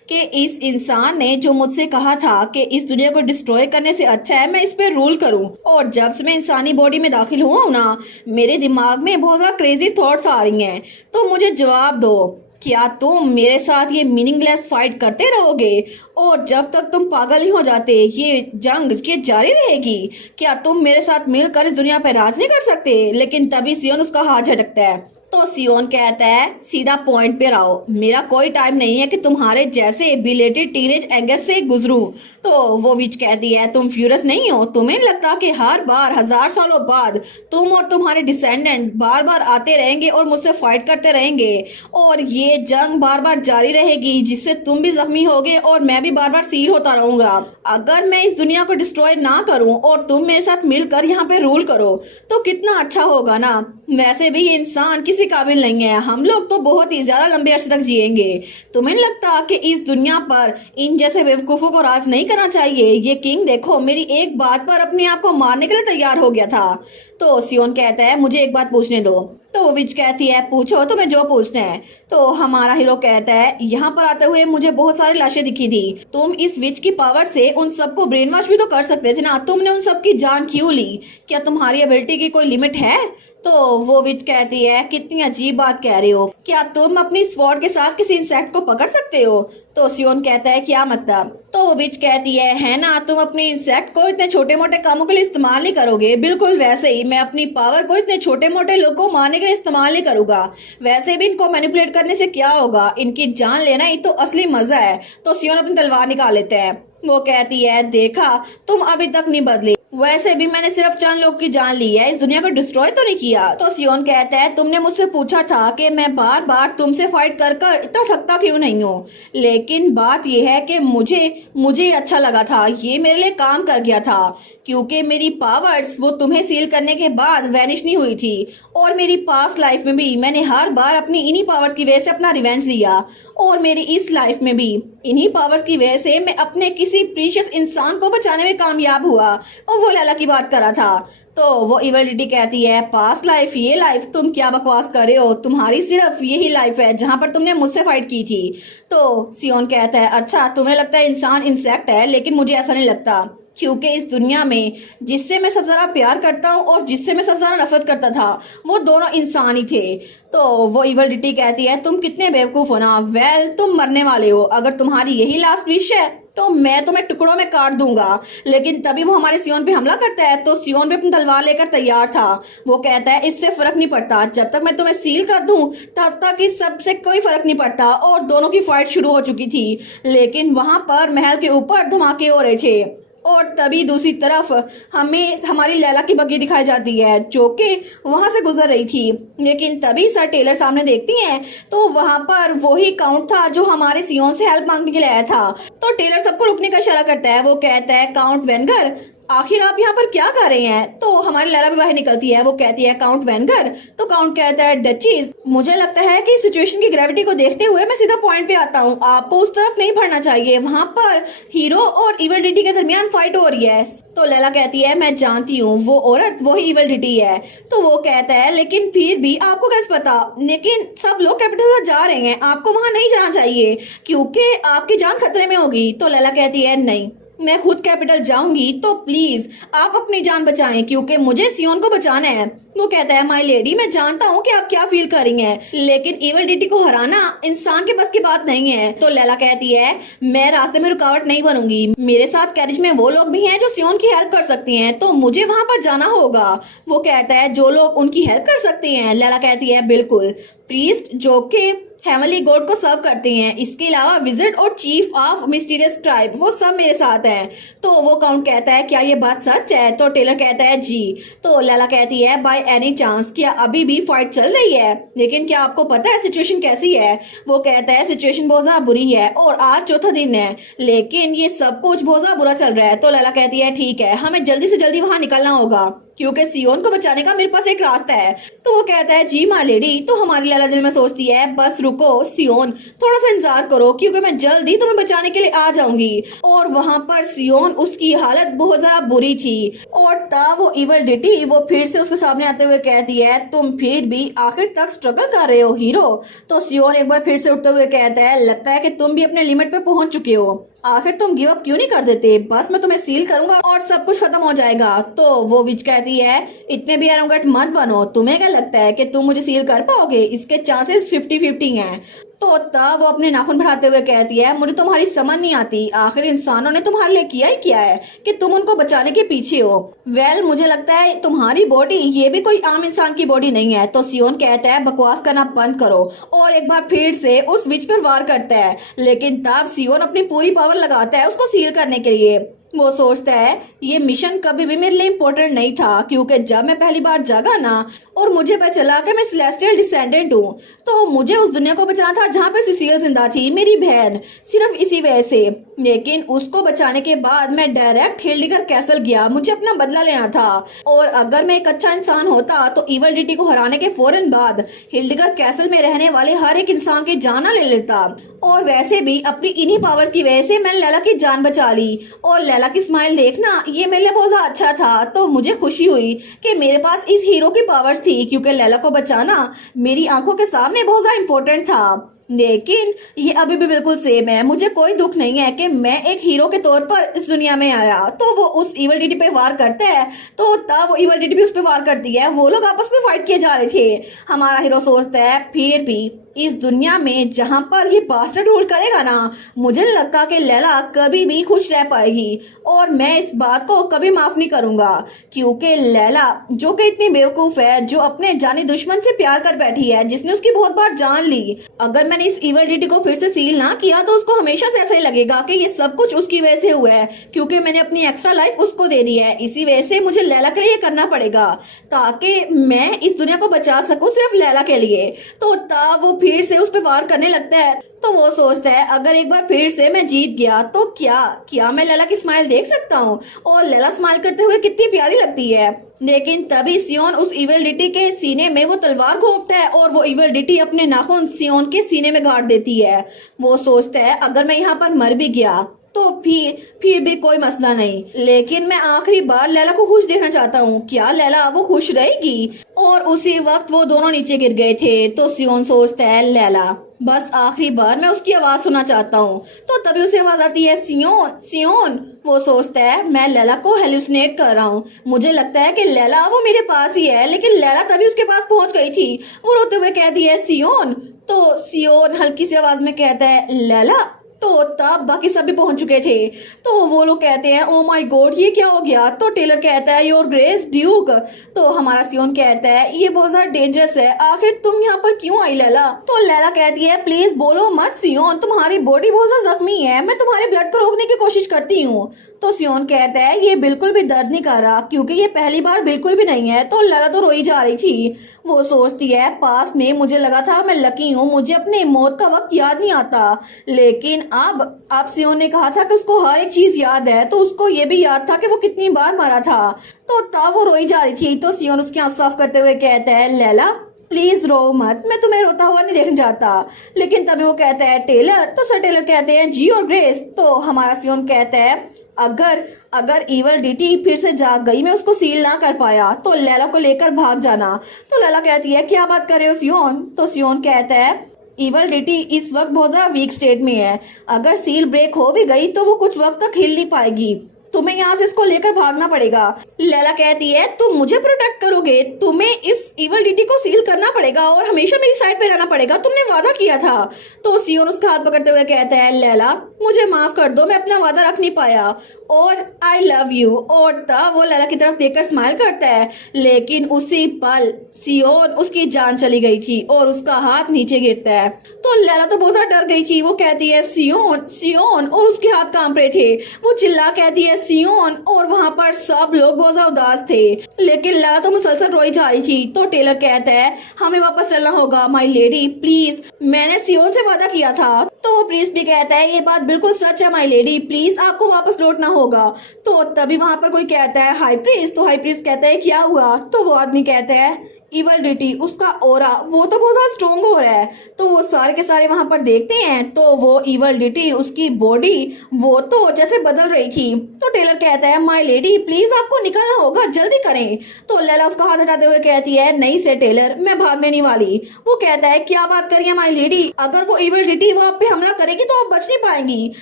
कि इस इंसान ने जो मुझसे कहा था कि इस दुनिया को डिस्ट्रॉय करने से अच्छा है मैं इस पे रूल करूं, और जब से मैं इंसानी बॉडी में दाखिल हुआ हूं ना मेरे दिमाग में बहुत ज्यादा क्रेजी थॉट्स आ रही हैं। तो मुझे जवाब दो, क्या तुम मेरे साथ ये मीनिंगलेस फाइट करते रहोगे और जब तक तुम पागल नहीं हो जाते ये जंग ये जारी रहेगी? क्या तुम मेरे साथ मिलकर इस दुनिया पर राज नहीं कर सकते? लेकिन तभी सियोन उसका हाथ झटकता है। तो सियोन कहता है सीधा पॉइंट पे आओ, मेरा कोई टाइम नहीं है कि तुम्हारे जैसे बिलेटेड टीनेज एंगेस से गुजरूं। तो वो विच कहती है तुम फ्यूरियस नहीं हो? तुम्हें नहीं लगता कि हर बार 1000 सालों बाद तुम और तुम्हारे डिसेंडेंट बार बार आते रहेंगे और मुझसे फाइट करते रहेंगे और ये जंग बार बार जारी रहेगी जिससे तुम भी जख्मी होगे और मैं भी बार बार सील होता रहूंगा? अगर मैं इस दुनिया को डिस्ट्रॉय ना करूं और तुम मेरे साथ मिलकर यहाँ पे रूल करो तो कितना अच्छा होगा ना। वैसे भी ये इंसान किसी काबिल नहीं है, हम लोग तो बहुत ही ज्यादा लंबे अरसे तक जिएंगे। तुम्हें नहीं लगता कि इस दुनिया पर इन जैसे बेवकूफों को राज नहीं करना चाहिए? ये किंग देखो मेरी एक बात पर अपने आप को मारने के लिए तैयार हो गया था। तो सियोन कहता है मुझे एक बात पूछने दो। तो विच कहती है पूछो तुम्हें जो पूछना है। तो हमारा हीरो कहता है यहाँ पर आते हुए मुझे बहुत सारी लाशें दिखी थी, तुम इस विच की पावर से उन सबको ब्रेन वॉश भी तो कर सकते थे ना, तुमने उन सबकी जान क्यों ली? क्या तुम्हारी एबिलिटी की कोई लिमिट है? तो वो विच कहती है कितनी अजीब बात कह रहे हो, क्या तुम अपनी स्वॉर्ड के साथ किसी इंसेक्ट को पकड़ सकते हो? तो सियोन कहता है क्या मतलब? तो वो विच कहती है ना तुम अपने इंसेक्ट को इतने छोटे मोटे कामों के लिए इस्तेमाल नहीं करोगे, बिल्कुल वैसे ही मैं अपनी पावर को इतने छोटे मोटे लोगों को मारने के लिए इस्तेमाल नहीं करूंगा। वैसे भी इनको मैनिपुलेट करने से क्या होगा, इनकी जान लेना ही तो असली मजा है। तो सियोन अपनी तलवार निकाल लेते हैं। वो कहती है देखा तुम अभी तक नहीं बदले, वैसे भी मैंने सिर्फ चंद लोग की जान ली है, इस दुनिया को डिस्ट्रॉय तो नहीं किया। तो सियोन कहता है तुमने मुझसे पूछा था कि मैं बार बार तुमसे फाइट कर कर इतना थकता क्यों नहीं हूँ, लेकिन बात यह है कि मुझे अच्छा लगा था, ये मेरे लिए काम कर गया था क्योंकि मेरी पावर्स वो तुम्हें सील करने के बाद वैनिश नहीं हुई थी और मेरी पास्ट लाइफ में भी मैंने हर बार अपनी इन्हीं पावर्स की वजह से अपना रिवेंज लिया और मेरी इस लाइफ में भी इन्हीं पावर्स की वजह से मैं अपने किसी प्रीशियस इंसान को बचाने में कामयाब हुआ। और वो लैला की बात करा था। तो वो इवल डिटी कहती है पास्ट लाइफ ये लाइफ तुम क्या बकवास कर रहे हो, तुम्हारी सिर्फ यही लाइफ है जहां पर तुमने मुझसे फाइट की थी। तो सियोन कहता है अच्छा तुम्हें लगता है इंसान इंसेक्ट है, लेकिन मुझे ऐसा नहीं लगता क्योंकि इस दुनिया में जिससे मैं सबसे ज्यादा प्यार करता हूँ और जिससे मैं सबसे ज्यादा नफरत करता था वो दोनों इंसान ही थे। तो वो इवल डिटी कहती है तुम कितने बेवकूफ हो ना, वेल तुम मरने वाले हो, अगर तुम्हारी यही लास्ट विश है तो मैं तुम्हें टुकड़ों में काट दूंगा। लेकिन तभी वो हमारे सियोन पे हमला करता है। तो सियोन भी अपनी तलवार लेकर तैयार था। वो कहता है इससे फर्क नहीं पड़ता, जब तक मैं तुम्हें सील कर दूं तब तक इस सबसे कोई फर्क नहीं पड़ता। और दोनों की फाइट शुरू हो चुकी थी, लेकिन वहां पर महल के ऊपर धमाके हो रहे थे और तभी दूसरी तरफ हमें हमारी लैला की बग्गी दिखाई जाती है जो कि वहां से गुजर रही थी। लेकिन तभी सर टेलर सामने देखती हैं तो वहां पर वही काउंट था जो हमारे सियोन से हेल्प मांगने के लिए आया था। तो टेलर सबको रुकने का इशारा करता है। वो कहता है काउंट वेनगर आखिर आप यहाँ पर क्या कर रहे हैं? तो हमारी लैला भी बाहर निकलती है। वो कहती है काउंट वेनगर। तो काउंट कहता है डचीज मुझे लगता है कि सिचुएशन की ग्रेविटी को देखते हुए मैं सीधा पॉइंट पे आता हूँ, आपको उस तरफ नहीं बढ़ना चाहिए, वहाँ पर हीरो और इवल डिटी के दरमियान फाइट हो रही है। तो लैला कहती है मैं जानती हूँ वो औरत वही इवल डिटी है। तो वो कहता है लेकिन फिर भी आपको कैसे पता? लेकिन सब लोग कैपिटल जा रहे हैं, आपको वहाँ नहीं जाना चाहिए क्योंकि आपकी जान खतरे में होगी। तो लैला कहती है नहीं मैं खुद कैपिटल जाऊंगी, तो प्लीज आप अपनी जान बचाएं क्योंकि मुझे सियोन को बचाना है। वो कहता है माय लेडी मैं जानता हूँ कि आप क्या फील कर रही हैं, लेकिन इवल डिटी को हराना इंसान के बस की बात नहीं है। तो लैला कहती है मैं रास्ते में रुकावट नहीं बनूंगी, मेरे साथ कैरिज में वो लोग भी हैं जो सियोन की हेल्प कर सकती हैं, तो मुझे वहां पर जाना होगा। वो कहता है जो लोग उनकी हेल्प कर सकते हैं। लैला कहती है बिल्कुल, प्रीस्ट जो कि हेवनली गॉड को सर्व करते हैं, इसके अलावा विजिट और चीफ ऑफ मिस्टीरियस ट्राइब वो सब मेरे साथ हैं। तो वो काउंट कहता है क्या ये बात सच है? तो टेलर कहता है जी। तो लैला कहती है बाय एनी चांस क्या अभी भी फाइट चल रही है? लेकिन क्या आपको पता है सिचुएशन कैसी है? वो कहता है सिचुएशन बहुत ज्यादा बुरी है और आज चौथा दिन है, लेकिन ये सब कुछ बहुत ज्यादा बुरा चल रहा है। तो लैला कहती है ठीक है हमें जल्दी से जल्दी वहां निकलना होगा। क्योंकि सियोन को बचाने का मेरे पास एक रास्ता है। तो वो कहता है जी माँ लेडी। तो हमारी लैला दिल में सोचती है बस रुको सियोन, थोड़ा सा इंतजार करो क्योंकि मैं जल्दी तुम्हें बचाने के लिए आ जाऊंगी। और वहाँ पर सियोन उसकी हालत बहुत ज्यादा बुरी थी और तब वो इवल डिटी वो फिर से उसके सामने आते हुए कहती है तुम फिर भी आखिर तक स्ट्रगल कर रहे हो हीरो। तो सियोन एक बार फिर से उठते हुए कहता है लगता है कि तुम भी अपने लिमिट पे पहुंच चुके हो, आखिर तुम गिव अप क्यों नहीं कर देते, बस मैं तुम्हें सील करूंगा और सब कुछ खत्म हो जाएगा। तो वो विच कहती है इतने भी एरोगेंट मत बनो, तुम्हें क्या लगता है कि तुम मुझे सील कर पाओगे, इसके चांसेस 50-50 हैं। तो तब वो अपने नाखून बढ़ाते हुए कहती है मुझे तुम्हारी समझ नहीं आती, आखिर इंसानों ने तुम्हारे लिए किया ही क्या है कि तुम उनको बचाने के पीछे हो। वेल मुझे लगता है तुम्हारी बॉडी ये भी कोई आम इंसान की बॉडी नहीं है। तो सियोन कहता है बकवास करना बंद करो और एक बार फिर से उस विच पर वार करता है। लेकिन तब सियोन अपनी पूरी पावर लगाता है उसको सील करने के लिए। वो सोचता है ये मिशन कभी भी मेरे लिए इम्पोर्टेंट नहीं था क्योंकि जब मैं पहली बार जागा ना और मुझे पता चला कि मैं सेलेस्टियल डिसेंडेंट हूँ तो मुझे उस दुनिया को बचाना था जहाँ पे सिसिल जिंदा थी, मेरी बहन, सिर्फ इसी वजह से। लेकिन उसको बचाने के बाद मैं डायरेक्ट हिल्डिगर कैसल गया, मुझे अपना बदला लेना था। और अगर मैं एक अच्छा इंसान होता तो इवल डिटी को हराने के फौरन बाद हिल्डिगर कैसल में रहने वाले हर एक इंसान की जान ले लेता। और वैसे भी अपनी इन्हीं पावर्स की वजह से मैंने लैला की जान बचा ली। और लैला की स्माइल देखना ये मेरे लिए बहुत ज्यादा अच्छा था। तो मुझे खुशी हुई कि मेरे पास इस हीरो की पावर्स थी क्योंकि लैला को बचाना मेरी आंखों के सामने बहुत ज्यादा इम्पोर्टेंट था। लेकिन ये अभी भी बिल्कुल सेम है, मुझे कोई दुख नहीं है कि मैं एक हीरो के तौर पर इस दुनिया में आया। तो वो उस इवल डिटी पे वार करता है तो तब वो इवल डिटी भी उस पे वार करती है। वो लोग आपस में फाइट किए जा रहे थे। हमारा हीरो सोचता है फिर भी इस दुनिया में जहां पर ये बास्टर्ड रूल करेगा ना, मुझे नहीं लगता कि लैला कभी भी खुश रह पाएगी। और मैं इस बात को कभी माफ नहीं करूंगा क्योंकि लैला जो कि इतनी बेवकूफ है, जो अपने जानी दुश्मन से प्यार कर बैठी है, जिसने उसकी बहुत बार जान ली, अगर मैंने इस इवल डिटी को फिर से सील ना किया तो उसको हमेशा से ऐसा ही लगेगा कि ये सब कुछ उसकी वजह से हुआ है क्योंकि मैंने अपनी एक्स्ट्रा लाइफ उसको दे दी है। इसी वजह से मुझे लैला के लिए करना पड़ेगा ताकि मैं इस दुनिया को बचा सकूं सिर्फ लैला के लिए। तो तब वो फिर से उस पे वार करने लगता है। तो वो सोचता है अगर एक बार फिर से मैं जीत गया तो क्या मैं लैला की स्माइल देख सकता हूँ। और लैला स्माइल करते हुए कितनी प्यारी लगती है। लेकिन तभी सियोन उस इवल डिटी के सीने में वो तलवार घोंपता है और वो इवल डिटी अपने नाखून सियोन के सीने में गाड़ देती है। वो सोचता है अगर मैं यहाँ पर मर भी गया तो फिर भी कोई मसला नहीं, लेकिन मैं आखिरी बार लैला को खुश देखना चाहता हूँ, क्या लैला वो खुश रहेगी। और उसी वक्त वो दोनों नीचे गिर गए थे। तो सियोन सोचता है लैला बस आखिरी बार मैं उसकी आवाज सुनना चाहता हूँ। तो तभी उसे आवाज आती है सियोन सियोन। वो सोचता है मैं लैला को हेलुसिनेट कर रहा हूँ, मुझे लगता है कि लैला वो मेरे पास ही है। लेकिन लैला तभी उसके पास पहुंच गई थी। वो रोते हुए कहती है सियोन। तो सियोन हल्की सी आवाज में कहता है लैला। तो तब बाकी सब भी पहुंच चुके थे। तो वो लोग कहते हैं ओ माय गॉड ये क्या हो गया। तो टेलर कहता है योर ग्रेस ड्यूक। तो हमारा सियोन कहता है ये बहुत ज्यादा डेंजरस है, आखिर तुम यहाँ पर क्यों आई लैला। तो लैला कहती है प्लीज बोलो मत सियोन, तुम्हारी बॉडी बहुत ज्यादा जख्मी है, मैं तुम्हारे ब्लड को रोकने की कोशिश करती हूँ। तो सियोन कहता है ये बिल्कुल भी दर्द नहीं कर रहा क्योंकि ये पहली बार बिल्कुल भी नहीं है। तो लैला तो रोई जा रही थी। वो सोचती है पास में मुझे लगा था मैं लकी हूँ, मुझे अपने मौत का वक्त याद नहीं आता, लेकिन अब सियोन ने कहा था कि उसको हर एक चीज याद है, तो उसको ये भी याद था कि वो कितनी बार मरा था। तो तब वो रोई जा रही थी। तो सियोन उसकी आंख साफ करते हुए कहता है लैला प्लीज रो मत, मैं तुम्हें रोता हुआ नहीं देखना चाहता। लेकिन तभी वो कहता है टेलर। तो सर टेलर कहते हैं जी और ग्रेस। तो हमारा सियोन कहता है अगर इवल डिटी फिर से जाग गई, मैं उसको सील ना कर पाया तो लैला को लेकर भाग जाना। तो लैला कहती है क्या बात कर रहे हो सियोन। तो सियोन कहता है इवल डिटी इस वक्त बहुत ज्यादा वीक स्टेट में है, अगर सील ब्रेक हो भी गई तो वो कुछ वक्त तक हिल नहीं पाएगी, तुम्हें यहाँ से इसको लेकर भागना पड़ेगा। लैला कहती है तुम मुझे प्रोटेक्ट करोगे, तुम्हें इस इवल डिटी को सील करना पड़ेगा और हमेशा मेरी साइड पे रहना पड़ेगा, तुमने वादा किया था। तो सियोन उसका हाथ पकड़ते हुए कहता है लैला मुझे माफ कर दो, मैं अपना वादा रख नहीं पाया और आई लव यू। और तब वो लैला की तरफ देखकर स्माइल करता है। लेकिन उसी पल सियोन उसकी जान चली गई थी और उसका हाथ नीचे गिरता है। तो लैला तो बहुत डर गई थी। वो कहती है सियोन सियोन और उसके हाथ कांप रहे थे। वो चिल्ला कहती है सियोन और वहाँ पर सब लोग बहुत ज्यादा उदास थे, लेकिन लैला तो मुसलसल रोई जा रही थी। तो टेलर कहता है हमें वापस चलना होगा माय लेडी प्लीज, मैंने सियोन से वादा किया था। तो वो प्रीस्ट भी कहता है ये बात बिल्कुल सच है माय लेडी, प्लीज आपको वापस लौटना होगा। तो तभी वहाँ पर कोई कहता है हाई प्रीस्ट। तो हाई प्रीस्ट कहता है क्या हुआ? तो वो आदमी कहता है इवल डिटी, उसका ओरा वो तो बहुत ज्यादा स्ट्रॉन्ग हो रहा है। तो वो सारे के सारे वहां पर देखते हैं तो वो इवल डिटी, उसकी बॉडी वो तो जैसे बदल रही थी। तो टेलर कहता है माय लेडी प्लीज आपको निकलना होगा, जल्दी करें। तो लैला उसका हाथ हटाते हुए कहती है नहीं से टेलर, मैं भागने नहीं वाली। वो कहता है क्या बात करिए माय लेडी, अगर वो इवल डिटी वो आप पे हमला करेगी तो आप बच नहीं पाएंगी।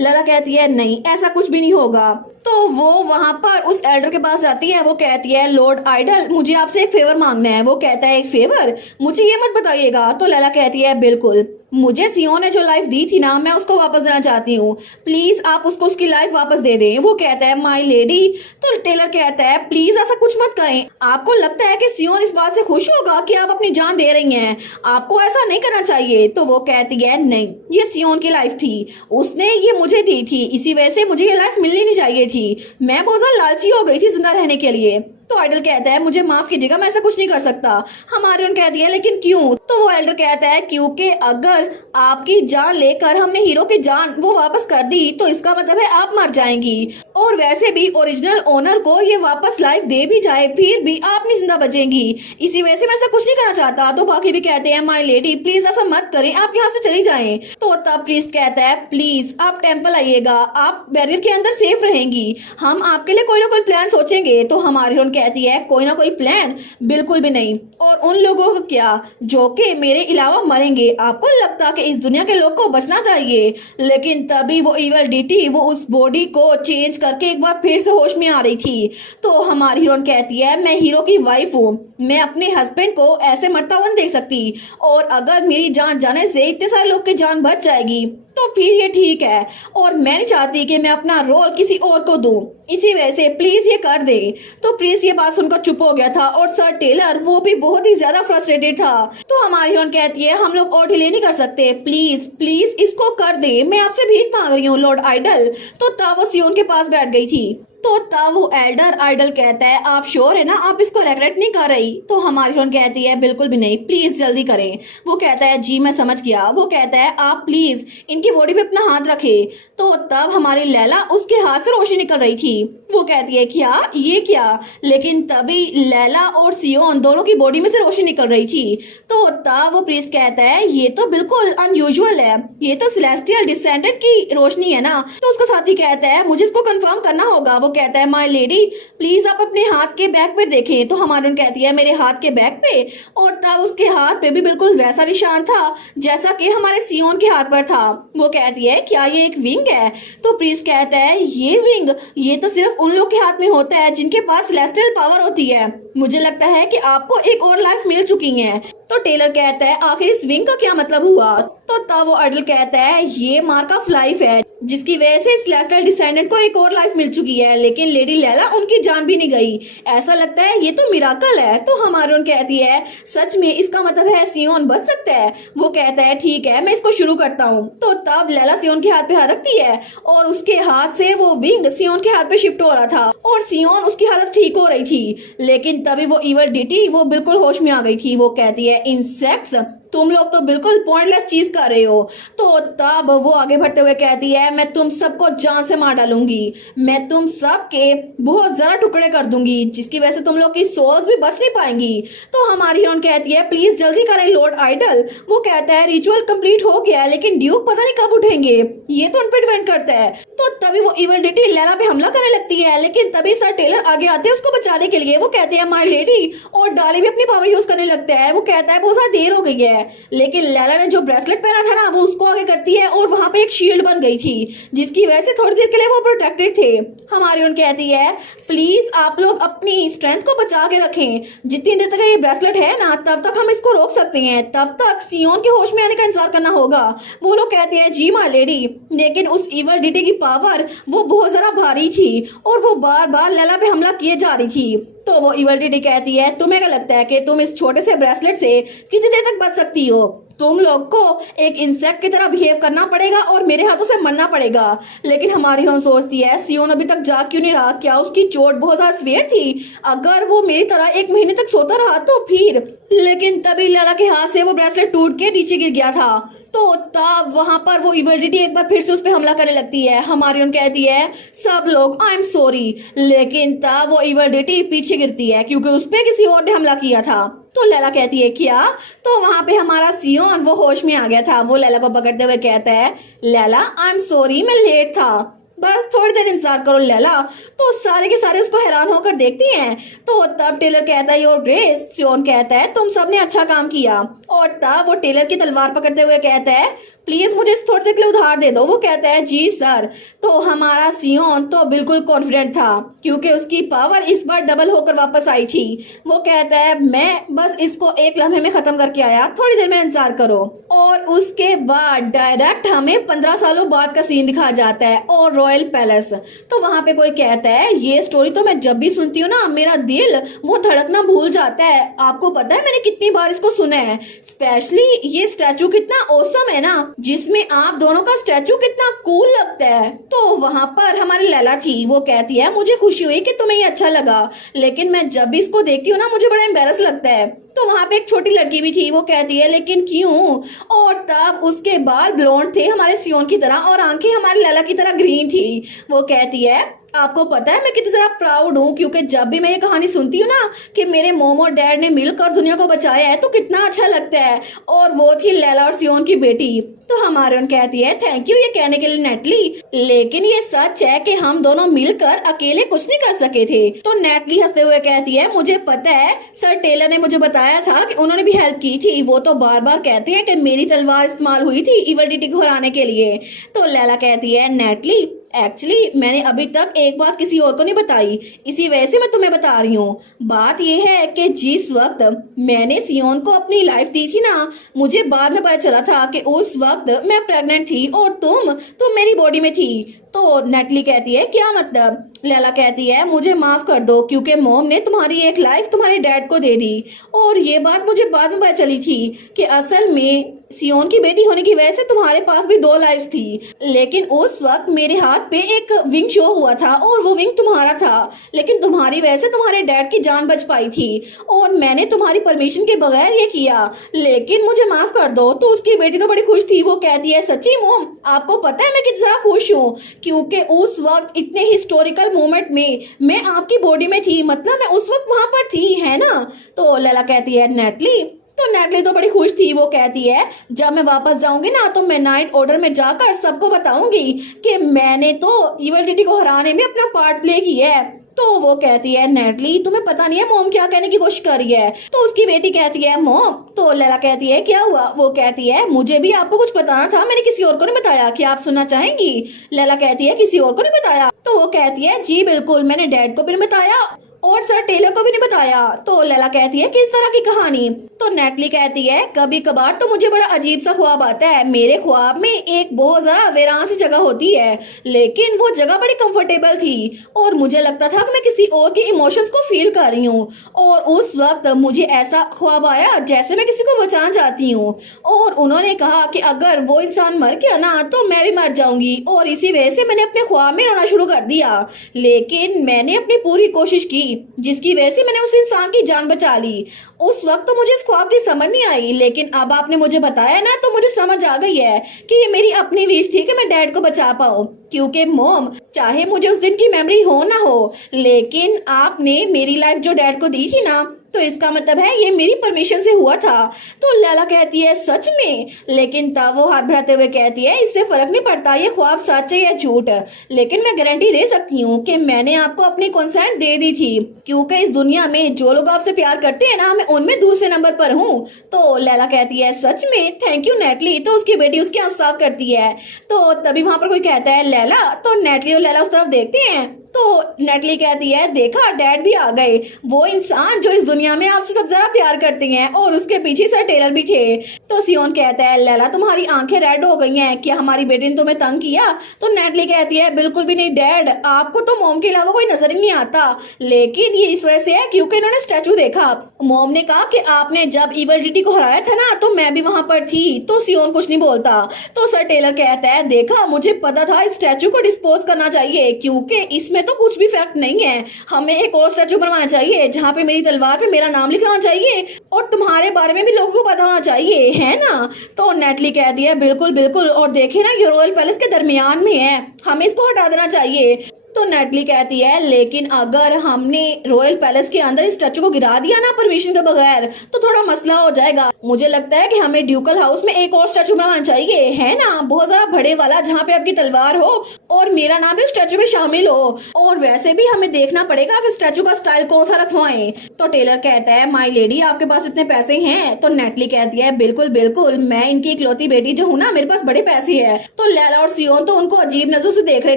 लैला कहती है नहीं ऐसा कुछ भी नहीं होगा। तो वो वहां पर उस एल्डर के पास जाती है। वो कहती है लॉर्ड आइडल मुझे आपसे एक फेवर मांगना है। वो कहता है एक फेवर, मुझे ये मत बताइएगा। तो लैला कहती है बिल्कुल, मुझे सियोन ने जो लाइफ दी थी ना मैं उसको वापस देना चाहती हूँ, प्लीज आप उसको उसकी लाइफ वापस दे दें। वो कहता है माय लेडी। तो टेलर कहता है प्लीज ऐसा कुछ मत करें, आपको लगता है कि सियोन इस बात से खुश होगा कि आप अपनी जान दे रही हैं, आपको ऐसा नहीं करना चाहिए। तो वो कहती है नहीं ये सियोन की लाइफ थी, उसने ये मुझे दी थी, इसी वजह से मुझे ये लाइफ मिलनी नहीं चाहिए थी, मैं बहुत ज्यादा लालची हो गई थी जिंदा रहने के लिए। तो आइडल कहता है मुझे माफ कीजिएगा मैं ऐसा कुछ नहीं कर सकता। हमारियन कहती है लेकिन क्यों? तो वो एल्डर कहता है क्योंकि अगर आपकी जान लेकर हमने हीरो की जान वो वापस कर दी तो इसका मतलब है आप मर जाएंगी, और वैसे भी ओरिजिनल ओनर को ये वापस लाइफ दे भी जाए फिर भी आप नहीं जिंदा बचेंगी, इसी वजह से मैं ऐसा कुछ नहीं करना चाहता। तो बाकी भी कहते हैं माय लेडी प्लीज ऐसा मत करें, आप यहाँ से चली जाएं। तो तब प्रीस्ट कहता है प्लीज आप टेम्पल आइएगा, आप बैरियर के अंदर सेफ रहेंगी, हम आपके लिए कोई ना कोई प्लान सोचेंगे। तो हमारी कहती है कोई ना कोई प्लान, बिल्कुल भी नहीं, और उन लोगों को क्या जो कि मेरे अलावा मरेंगे, आपको लगता कि इस दुनिया के लोग को बचना चाहिए? लेकिन तभी वो इवल डीटी वो उस बॉडी को चेंज करके एक बार फिर से होश में आ रही थी। तो हमारी हीरोइन कहती है मैं हीरो की वाइफ हूँ, मैं अपने हस्बैंड को ऐसे मरता हुआ नहीं देख सकती, और अगर मेरी जान जाने से इतने सारे लोग की जान बच जाएगी तो फिर ये ठीक है, और मैं नहीं चाहती कि मैं अपना रोल किसी और को दूं, इसी वजह से प्लीज ये कर दे। तो प्लीज ये बात सुनकर चुप हो गया था, और सर टेलर वो भी बहुत ही ज्यादा फ्रस्ट्रेटेड था। तो हमारी हीरोइन कहती है हम लोग और डिले नहीं कर सकते, प्लीज प्लीज इसको कर दे, मैं आपसे भीख मांग रही हूँ लॉर्ड आइडल। तो तब वो सियोन के पास बैठ गई थी। तो तब वो एल्डर आइडल कहता है आप श्योर है ना आप इसको रेगरेट नहीं कर रही? तो हमारी हीरोइन कहती है बिल्कुल भी नहीं, प्लीज जल्दी करें। वो कहता है जी मैं समझ गया। वो कहता है आप प्लीज इनकी बॉडी पे अपना हाथ रखें। तो तब हमारी लैला उसके हाथ से रोशनी निकल रही थी। वो कहती है क्या ये क्या? लेकिन तभी लैला और सियोन दोनों की बॉडी में से रोशनी निकल रही थी। तो तब वो प्रीस्ट कहता है ये तो बिल्कुल अनयूजुअल है, ये तो सेलेस्टियल डिसेंडेंट की रोशनी है ना। तो उसका साथी कहता है मुझे इसको कंफर्म करना होगा। वो कहता है माय लेडी प्लीज आप अपने हाथ के बैक पे देखें। तो हमारी कहती है मेरे हाथ के बैक पे, और तब उसके हाथ पे भी बिल्कुल वैसा निशान था जैसा कि हमारे सियोन के हाथ पर था। वो कहती है क्या ये एक विंग है? तो प्रीस्ट कहता है ये विंग ये तो सिर्फ उन लोग के हाथ में होता है जिनके पास सेलेस्टियल पावर होती है, मुझे लगता है कि आपको एक और लाइफ मिल चुकी है। तो टेलर कहता है आखिर इस विंग का क्या मतलब हुआ? तो तब वो आइडल कहता है ये मार्क ऑफ लाइफ है जिसकी वजह से सेलेस्टियल डिसेंडेंट को एक और लाइफ मिल चुकी है, लेकिन लेडी लैला उनकी जान भी नहीं गई, ऐसा लगता है ये तो मिराकल है। तो हमारी कहती है सच में इसका मतलब है सियोन बच सकता है? वो कहता है ठीक है मैं इसको शुरू करता हूँ। तो तब लैला सियोन के हाथ पे हाथ रखती है और उसके हाथ से वो विंग सियोन के हाथ पे शिफ्ट हो रहा था और सियोन उसकी हालत ठीक हो रही थी। लेकिन तभी वो इवल डिटी वो बिल्कुल होश में आ गई थी। वो कहती है इंसेक्ट्स तुम लोग तो बिल्कुल पॉइंटलेस चीज कर रहे हो। तो तब वो आगे बढ़ते हुए कहती है मैं तुम सबको जान से मार डालूंगी, मैं तुम सबके बहुत ज्यादा टुकड़े कर दूंगी जिसकी वजह से तुम लोग की सोल्स भी बच नहीं पाएंगी। तो हमारी हीरोइन कहती है प्लीज जल्दी करें लॉर्ड आइडल। वो कहता है रिचुअल कंप्लीट हो गया लेकिन ड्यूक पता नहीं कब उठेंगे, ये तो उन पर डिपेंड करता है। तो तभी वो इवल डिटी लैला पे हमला करने लगती है, लेकिन तभी सर टेलर आगे आते हैं उसको बचाने के लिए। वो कहते हैं माय लेडी, और डाली भी अपनी पावर यूज करने लगता है। वो कहता है बहुत ज्यादा देर हो गई है, लेकिन लैला ने जो ब्रेसलेट पहना था ना वो उसको आगे करती है और वहां पे एक शील्ड बन गई थी जिसकी वजह से थोड़ी देर के लिए वो प्रोटेक्टेड थे। हमारी उन कहती है प्लीज आप लोग अपनी स्ट्रेंथ को बचा के रखें, जितनी देर तक ये ब्रेसलेट है ना तब तक हम इसको रोक सकते हैं, तब तक सियोन के होश में आने का इंतजार करना होगा। वो लोग कहते हैं जी माय लेडी, लेकिन उस इवल डिटी की पावर वो बहुत ज्यादा भारी थी और वो बार बार लैला पे हमला किए जा रही थी। तो वो इवल डिटी कहती है तुम्हें क्या लगता है कि तुम इस छोटे से ब्रेसलेट से कितनी देर तक बच सकती हो? तुम लोग को एक इंसेक्ट की तरह बिहेव करना पड़ेगा और मेरे हाथों से मरना पड़ेगा। लेकिन हमारी हम सोचती है सियोन अभी तक जाग क्यों नहीं रहा, क्या उसकी चोट बहुत ज्यादा सीवियर थी? अगर वो मेरी तरह 1 महीने तक सोता रहा तो फिर। लेकिन तभी लैला के हाथ से वो ब्रेसलेट टूट के नीचे गिर गया था। तो तब वहां पर वो इवलिटी एक बार फिर से उस पर हमला करने लगती है। हमारी उन कहती है सब लोग आई एम सॉरी, लेकिन तब वो इवलिटी पीछे गिरती है क्योंकि उस पर किसी और ने हमला किया था। तो लैला कहती है क्या? तो वहां पे हमारा सियोन वो होश में आ गया था। वो लैला को पकड़ते हुए कहता है लैला आई एम सॉरी, मैं लेट था, बस थोड़ी देर इंतजार करो लैला। तो सारे के सारे उसको हैरान होकर देखती हैं। तो तब टेलर कहता है योर ग्रेस, सियोन कहता है तुम सबने अच्छा काम किया। और तब वो टेलर की तलवार पकड़ते हुए कहता है प्लीज मुझे थोड़ी देर के लिए उधार दे दो। वो कहता है जी सर। तो हमारा सियोन तो बिल्कुल कॉन्फिडेंट था क्योंकि उसकी पावर इस बार डबल होकर वापस आई थी। वो कहता है मैं बस इसको 1 लम्हे में खत्म करके आया, थोड़ी देर में इंतजार करो। और उसके बाद डायरेक्ट हमें 15 सालों बाद का सीन दिखाया जाता है और रॉयल पैलेस। तो वहां पे कोई कहता है ये स्टोरी तो मैं जब भी सुनती हूँ ना मेरा दिल वो धड़कना भूल जाता है। आपको पता है मैंने कितनी बार इसको सुना है, स्पेशली ये स्टैचू कितना ऑसम है ना, जिसमें आप दोनों का स्टैचू कितना कूल लगता है। तो वहां पर हमारी लैला थी, वो कहती है मुझे खुशी हुई कि तुम्हें ये अच्छा लगा, लेकिन मैं जब भी इसको देखती हूँ ना मुझे बड़ा एम्बेरस लगता है। तो वहां पे एक छोटी लड़की भी थी, वो कहती है लेकिन क्यों? और तब उसके बाल ब्लोंड थे हमारे सियोन की तरह और आंखें हमारी लैला की तरह ग्रीन थी। वो कहती है आपको पता है मैं कितनी ज्यादा प्राउड हूँ क्योंकि जब भी मैं ये कहानी सुनती हूँ ना कि मेरे मोम और डैड ने मिलकर दुनिया को बचाया है तो कितना अच्छा लगता है। और वो थी लैला और सियोन की बेटी। तो हमारे कहती है थैंक यू ये कहने के लिए नेटली, लेकिन ये सच है कि हम दोनों मिलकर अकेले कुछ नहीं कर सके थे। तो नेटली हंसते हुए कहती है मुझे पता है सर टेलर ने मुझे बताया था कि उन्होंने भी हेल्प की थी। वो तो बार बार कहते हैं कि मेरी तलवार इस्तेमाल हुई थी इवलिटी को हराने के लिए। तो लैला कहती है नेटली एक्चुअली मैंने अभी तक एक बात किसी और को नहीं बताई, इसी वजह से मैं तुम्हें बता रही हूँ। बात यह है कि जिस वक्त मैंने सियोन को अपनी लाइफ दी थी ना, मुझे बाद में पता चला था कि उस वक्त मैं प्रेग्नेंट थी और तुम मेरी बॉडी में थी। तो नेटली कहती है क्या मतलब? लैला कहती है मुझे माफ कर दो क्योंकि मॉम ने तुम्हारी एक लाइफ तुम्हारे डैड को दे दी और ये बात मुझे बाद में पता चली थी कि असल में सियोन की बेटी होने की वजह से तुम्हारे पास भी 2 लाइफ थी। लेकिन उस वक्त मेरे हाथ पे एक विंग शो हुआ था और वो विंग तुम्हारा था, लेकिन तुम्हारी वजह से तुम्हारे डैड की जान बच पाई थी और मैंने तुम्हारी परमिशन के बगैर ये किया, लेकिन मुझे माफ कर दो। तो उसकी बेटी तो बड़ी खुश थी। वो कहती है सच्ची मॉम आपको पता है मैं कितना ज्यादा खुश हूँ क्योंकि उस वक्त इतने हिस्टोरिकल मोमेंट में मैं आपकी बॉडी में थी, मतलब मैं उस वक्त वहां पर थी, है ना? तो लैला कहती है नेटली। तो नेटली तो बड़ी खुश थी। वो कहती है जब मैं वापस जाऊंगी ना तो मैं नाइट ऑर्डर में जाकर सबको बताऊंगी कि मैंने तो इवलिटी को हराने में अपना पार्ट प्ले किया है। तो वो कहती है नेटली तुम्हें पता नहीं है मॉम क्या कहने की कोशिश कर रही है? तो उसकी बेटी कहती है मॉम। तो लैला कहती है क्या हुआ? वो कहती है मुझे भी आपको कुछ बताना था, मैंने किसी और को नहीं बताया, क्या आप सुनना चाहेंगी? लैला कहती है किसी और को नहीं बताया? तो वो कहती है जी बिल्कुल, मैंने डैड को भी नहीं बताया और सर टेलर को भी नहीं बताया। तो लैला कहती है किस तरह की कहानी? तो नेटली कहती है कभी कभार तो मुझे बड़ा अजीब सा ख्वाब आता है। मेरे ख्वाब में एक बहुत ज्यादा वीरान सी जगह होती है, लेकिन वो जगह बड़ी कंफर्टेबल थी और मुझे लगता था कि मैं किसी और के इमोशंस को फील कर रही हूँ। और उस वक्त मुझे ऐसा ख्वाब आया जैसे मैं किसी को बचाना चाहती हूँ और उन्होंने कहा कि अगर वो इंसान मर गया ना तो मैं भी मर जाऊंगी और इसी वजह से मैंने अपने ख्वाब में रोना शुरू कर दिया। लेकिन मैंने अपनी पूरी कोशिश की जिसकी वजह से मैंने उस इंसान की जान बचा ली। उस वक्त तो मुझे इस ख्वाब की समझ नहीं आई, लेकिन अब आपने मुझे बताया ना तो मुझे समझ आ गई है कि ये मेरी अपनी विश थी कि मैं डैड को बचा पाऊं। क्योंकि मॉम चाहे मुझे उस दिन की मेमोरी हो ना हो, लेकिन आपने मेरी लाइफ जो डैड को दी थी ना तो इसका मतलब है ये मेरी परमिशन से हुआ था। तो लैला कहती है सच में? लेकिन तब वो हाथ बढ़ाते हुए कहती है इससे फर्क नहीं पड़ता ये ख्वाब सच है या झूठ, लेकिन मैं गारंटी दे सकती हूँ कि मैंने आपको अपनी कंसेंट दे दी थी क्योंकि इस दुनिया में जो लोग आपसे प्यार करते हैं ना मैं उनमें दूसरे नंबर पर हूँ। तो लैला कहती है सच में? Thank you neatly. तो उसकी बेटी उसकी आंख साफ करती है। तो तभी वहां पर कोई कहता है लैला। तो नेटली और लैला उस तरफ देखते हैं तो नेटली कहती है देखा डैड भी आ गए, वो इंसान जो इस दुनिया में आपसे सबसे ज्यादा प्यार करते हैं, और उसके पीछे सर टेलर भी थे। तो सियोन कहता है लैला तुम्हारी आंखें रेड हो गई हैं, क्या हमारी बेटी ने तुम्हें तंग किया? तो नेटली कहती है बिल्कुल भी नहीं डैड, आपको तो मॉम के अलावा कोई नजर ही नहीं आता, लेकिन ये इस वजह से है क्योंकि इन्होंने स्टैचू देखा। मॉम ने कहा कि आपने जब इवल डिटी को हराया था ना, तो मैं भी वहां पर थी। तो सियोन कुछ नहीं बोलता। तो सर टेलर कहता है देखा मुझे पता था इस स्टैचू को डिस्पोज करना चाहिए, क्योंकि इसमें तो कुछ भी फैक्ट नहीं है, हमें एक और स्टैचू बनवाना चाहिए जहाँ पे मेरी तलवार पे मेरा नाम लिखना चाहिए और तुम्हारे बारे में भी लोगों को पता होना चाहिए, है ना? तो नेटली कहती है बिल्कुल बिल्कुल, और देखे ना ये रॉयल पैलेस के दरमियान में है, हमें इसको हटा देना चाहिए। तो नेटली कहती है लेकिन अगर हमने रॉयल पैलेस के अंदर इस स्टैचू को गिरा दिया ना परमिशन के बगैर, तो थोड़ा मसला हो जाएगा। मुझे लगता है कि हमें ड्यूकल हाउस में एक और स्टैचू बनाना चाहिए, है ना, बहुत ज्यादा बड़े वाला, जहाँ पे आपकी तलवार हो और मेरा नाम भी स्टैचू में शामिल हो। और वैसे भी हमें देखना पड़ेगा कि स्टैचू का स्टाइल कौन सा रखवाएं। तो टेलर कहता है माई लेडी आपके पास इतने पैसे हैं? तो नेटली कहती है बिल्कुल बिल्कुल, मैं इनकी इकलौती बेटी जो हूँ ना, मेरे पास बड़े पैसे है। तो लैला और सियोन तो उनको अजीब नजरों से देख रहे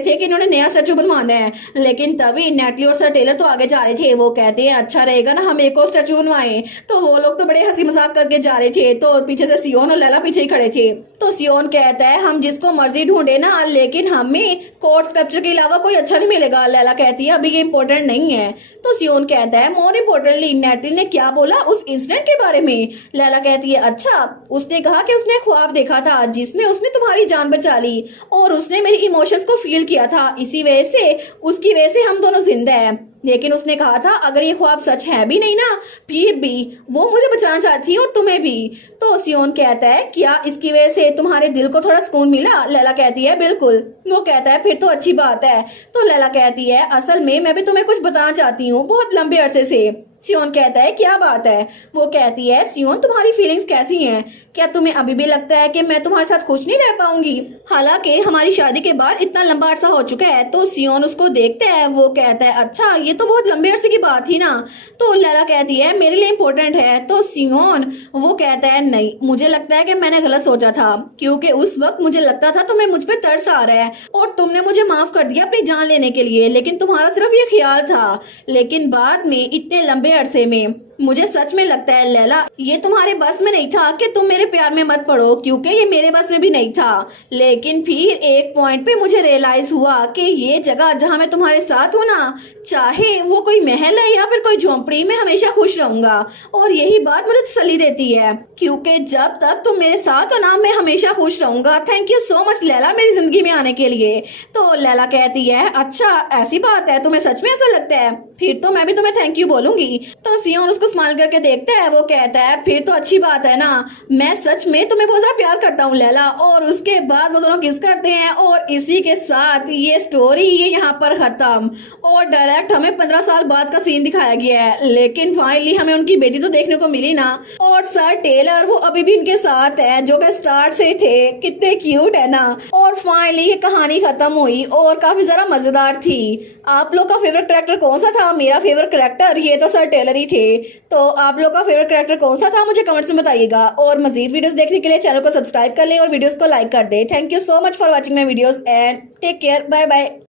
थे कि इन्होंने नया स्टैचू बनवाना है, लेकिन तभी नेटली और सर टेलर तो आगे जा रहे थे। वो कहते हैं अच्छा रहेगा ना हम एक और स्टैचू बनवाएं। तो वो लोग तो बड़े हंसी मजाक करके जा रहे थे, तो पीछे से सियोन और लैला पीछे ही खड़े थे। तो सियोन कहता है हम जिसको मर्जी ढूंढे ना, लेकिन हमें कोर्ट स्कल्पचर के अलावा कोई अच्छा नहीं मिलेगा। लैला कहती है अभी ये इंपॉर्टेंट नहीं है। तो सियोन कहता है मोर इम्पोर्टेंटली नेटली ने क्या बोला उस इंसिडेंट के बारे में? लैला कहती है अच्छा, उसने कहा कि उसने ख्वाब देखा था जिसमें उसने तुम्हारी जान बचा ली और उसने मेरी इमोशंस को फील किया था, इसी वजह से उसकी वजह से हम दोनों जिंदा हैं। लेकिन उसने कहा था अगर ये ख्वाब सच है भी नहीं ना, फिर भी वो मुझे बचाना चाहती है और तुम्हें भी। तो सियोन कहता है क्या इसकी वजह से तुम्हारे दिल को थोड़ा सुकून मिला? लैला कहती है बिल्कुल। वो कहता है फिर तो अच्छी बात है। तो लैला कहती है असल में मैं भी तुम्हें कुछ बताना चाहती हूँ बहुत लंबे अरसे से। सियोन कहता है क्या बात है? वो कहती है सियोन तुम्हारी फीलिंग्स कैसी हैं? क्या तुम्हें अभी भी लगता है कि मैं तुम्हारे साथ खुश नहीं रह पाऊंगी, हालांकि हमारी शादी के बाद इतना लंबा अरसा हो चुका है? तो सियोन उसको देखता है, वो कहता है अच्छा ये तो बहुत लंबे अरसे की बात थी ना। तो लैला कहती है मेरे लिए इम्पोर्टेंट है। तो सियोन वो कहता है नहीं, मुझे लगता है कि मैंने गलत सोचा था, क्योंकि उस वक्त मुझे लगता था तुम्हें मुझ पे तरस आ रहा है और तुमने मुझे माफ कर दिया अपनी जान लेने के लिए, लेकिन तुम्हारा सिर्फ ये ख्याल था। लेकिन बाद में इतने लंबे अरसे में मुझे सच में लगता है लैला ये तुम्हारे बस में नहीं था कि तुम मेरे प्यार में मत पड़ो, क्योंकि ये मेरे बस में भी नहीं था। लेकिन फिर एक पॉइंट पे मुझे रियलाइज हुआ कि ये जगह जहाँ मैं तुम्हारे साथ हूँ ना, चाहे वो कोई महल है या फिर कोई झोंपड़ी में, हमेशा खुश रहूंगा। और यही बात मुझे तसल्ली देती है, क्योंकि जब तक तुम मेरे साथ हो ना मैं हमेशा खुश रहूंगा। Thank you so much Laila मेरी जिंदगी में आने के लिए। तो लैला कहती है अच्छा ऐसी बात है, तुम्हें सच में ऐसा लगता है? फिर तो मैं भी तुम्हें थैंक यू बोलूंगी। तो सियोन उसको स्माइल करके देखता है, वो कहता है फिर तो अच्छी बात है ना, मैं सच में तुम्हें बहुत ज्यादा प्यार करता हूँ लैला। और उसके बाद वो दोनों किस करते हैं और इसी के साथ ये स्टोरी ये यहाँ पर खत्म। और डायरेक्ट हमें 15 साल बाद का सीन दिखाया गया है, लेकिन फाइनली हमें उनकी बेटी तो देखने को मिली ना। और सर टेलर वो अभी भी इनके साथ है, जो कि स्टार्ट से थे, कितने क्यूट है ना। और फाइनली ये कहानी खत्म हुई और काफी ज्यादा मजेदार थी। आप लोग का फेवरेट कैरेक्टर कौन सा था? मेरा फेवरेट कैरेक्टर ये तो सर टेलर ही थे। तो आप लोग का फेवरेट कैरेक्टर कौन सा था मुझे कमेंट्स में बताइएगा। और मजीद वीडियोस देखने के लिए चैनल को सब्सक्राइब कर लें और वीडियोस को लाइक कर दें। Thank you so much for watching my videos and take care, bye bye.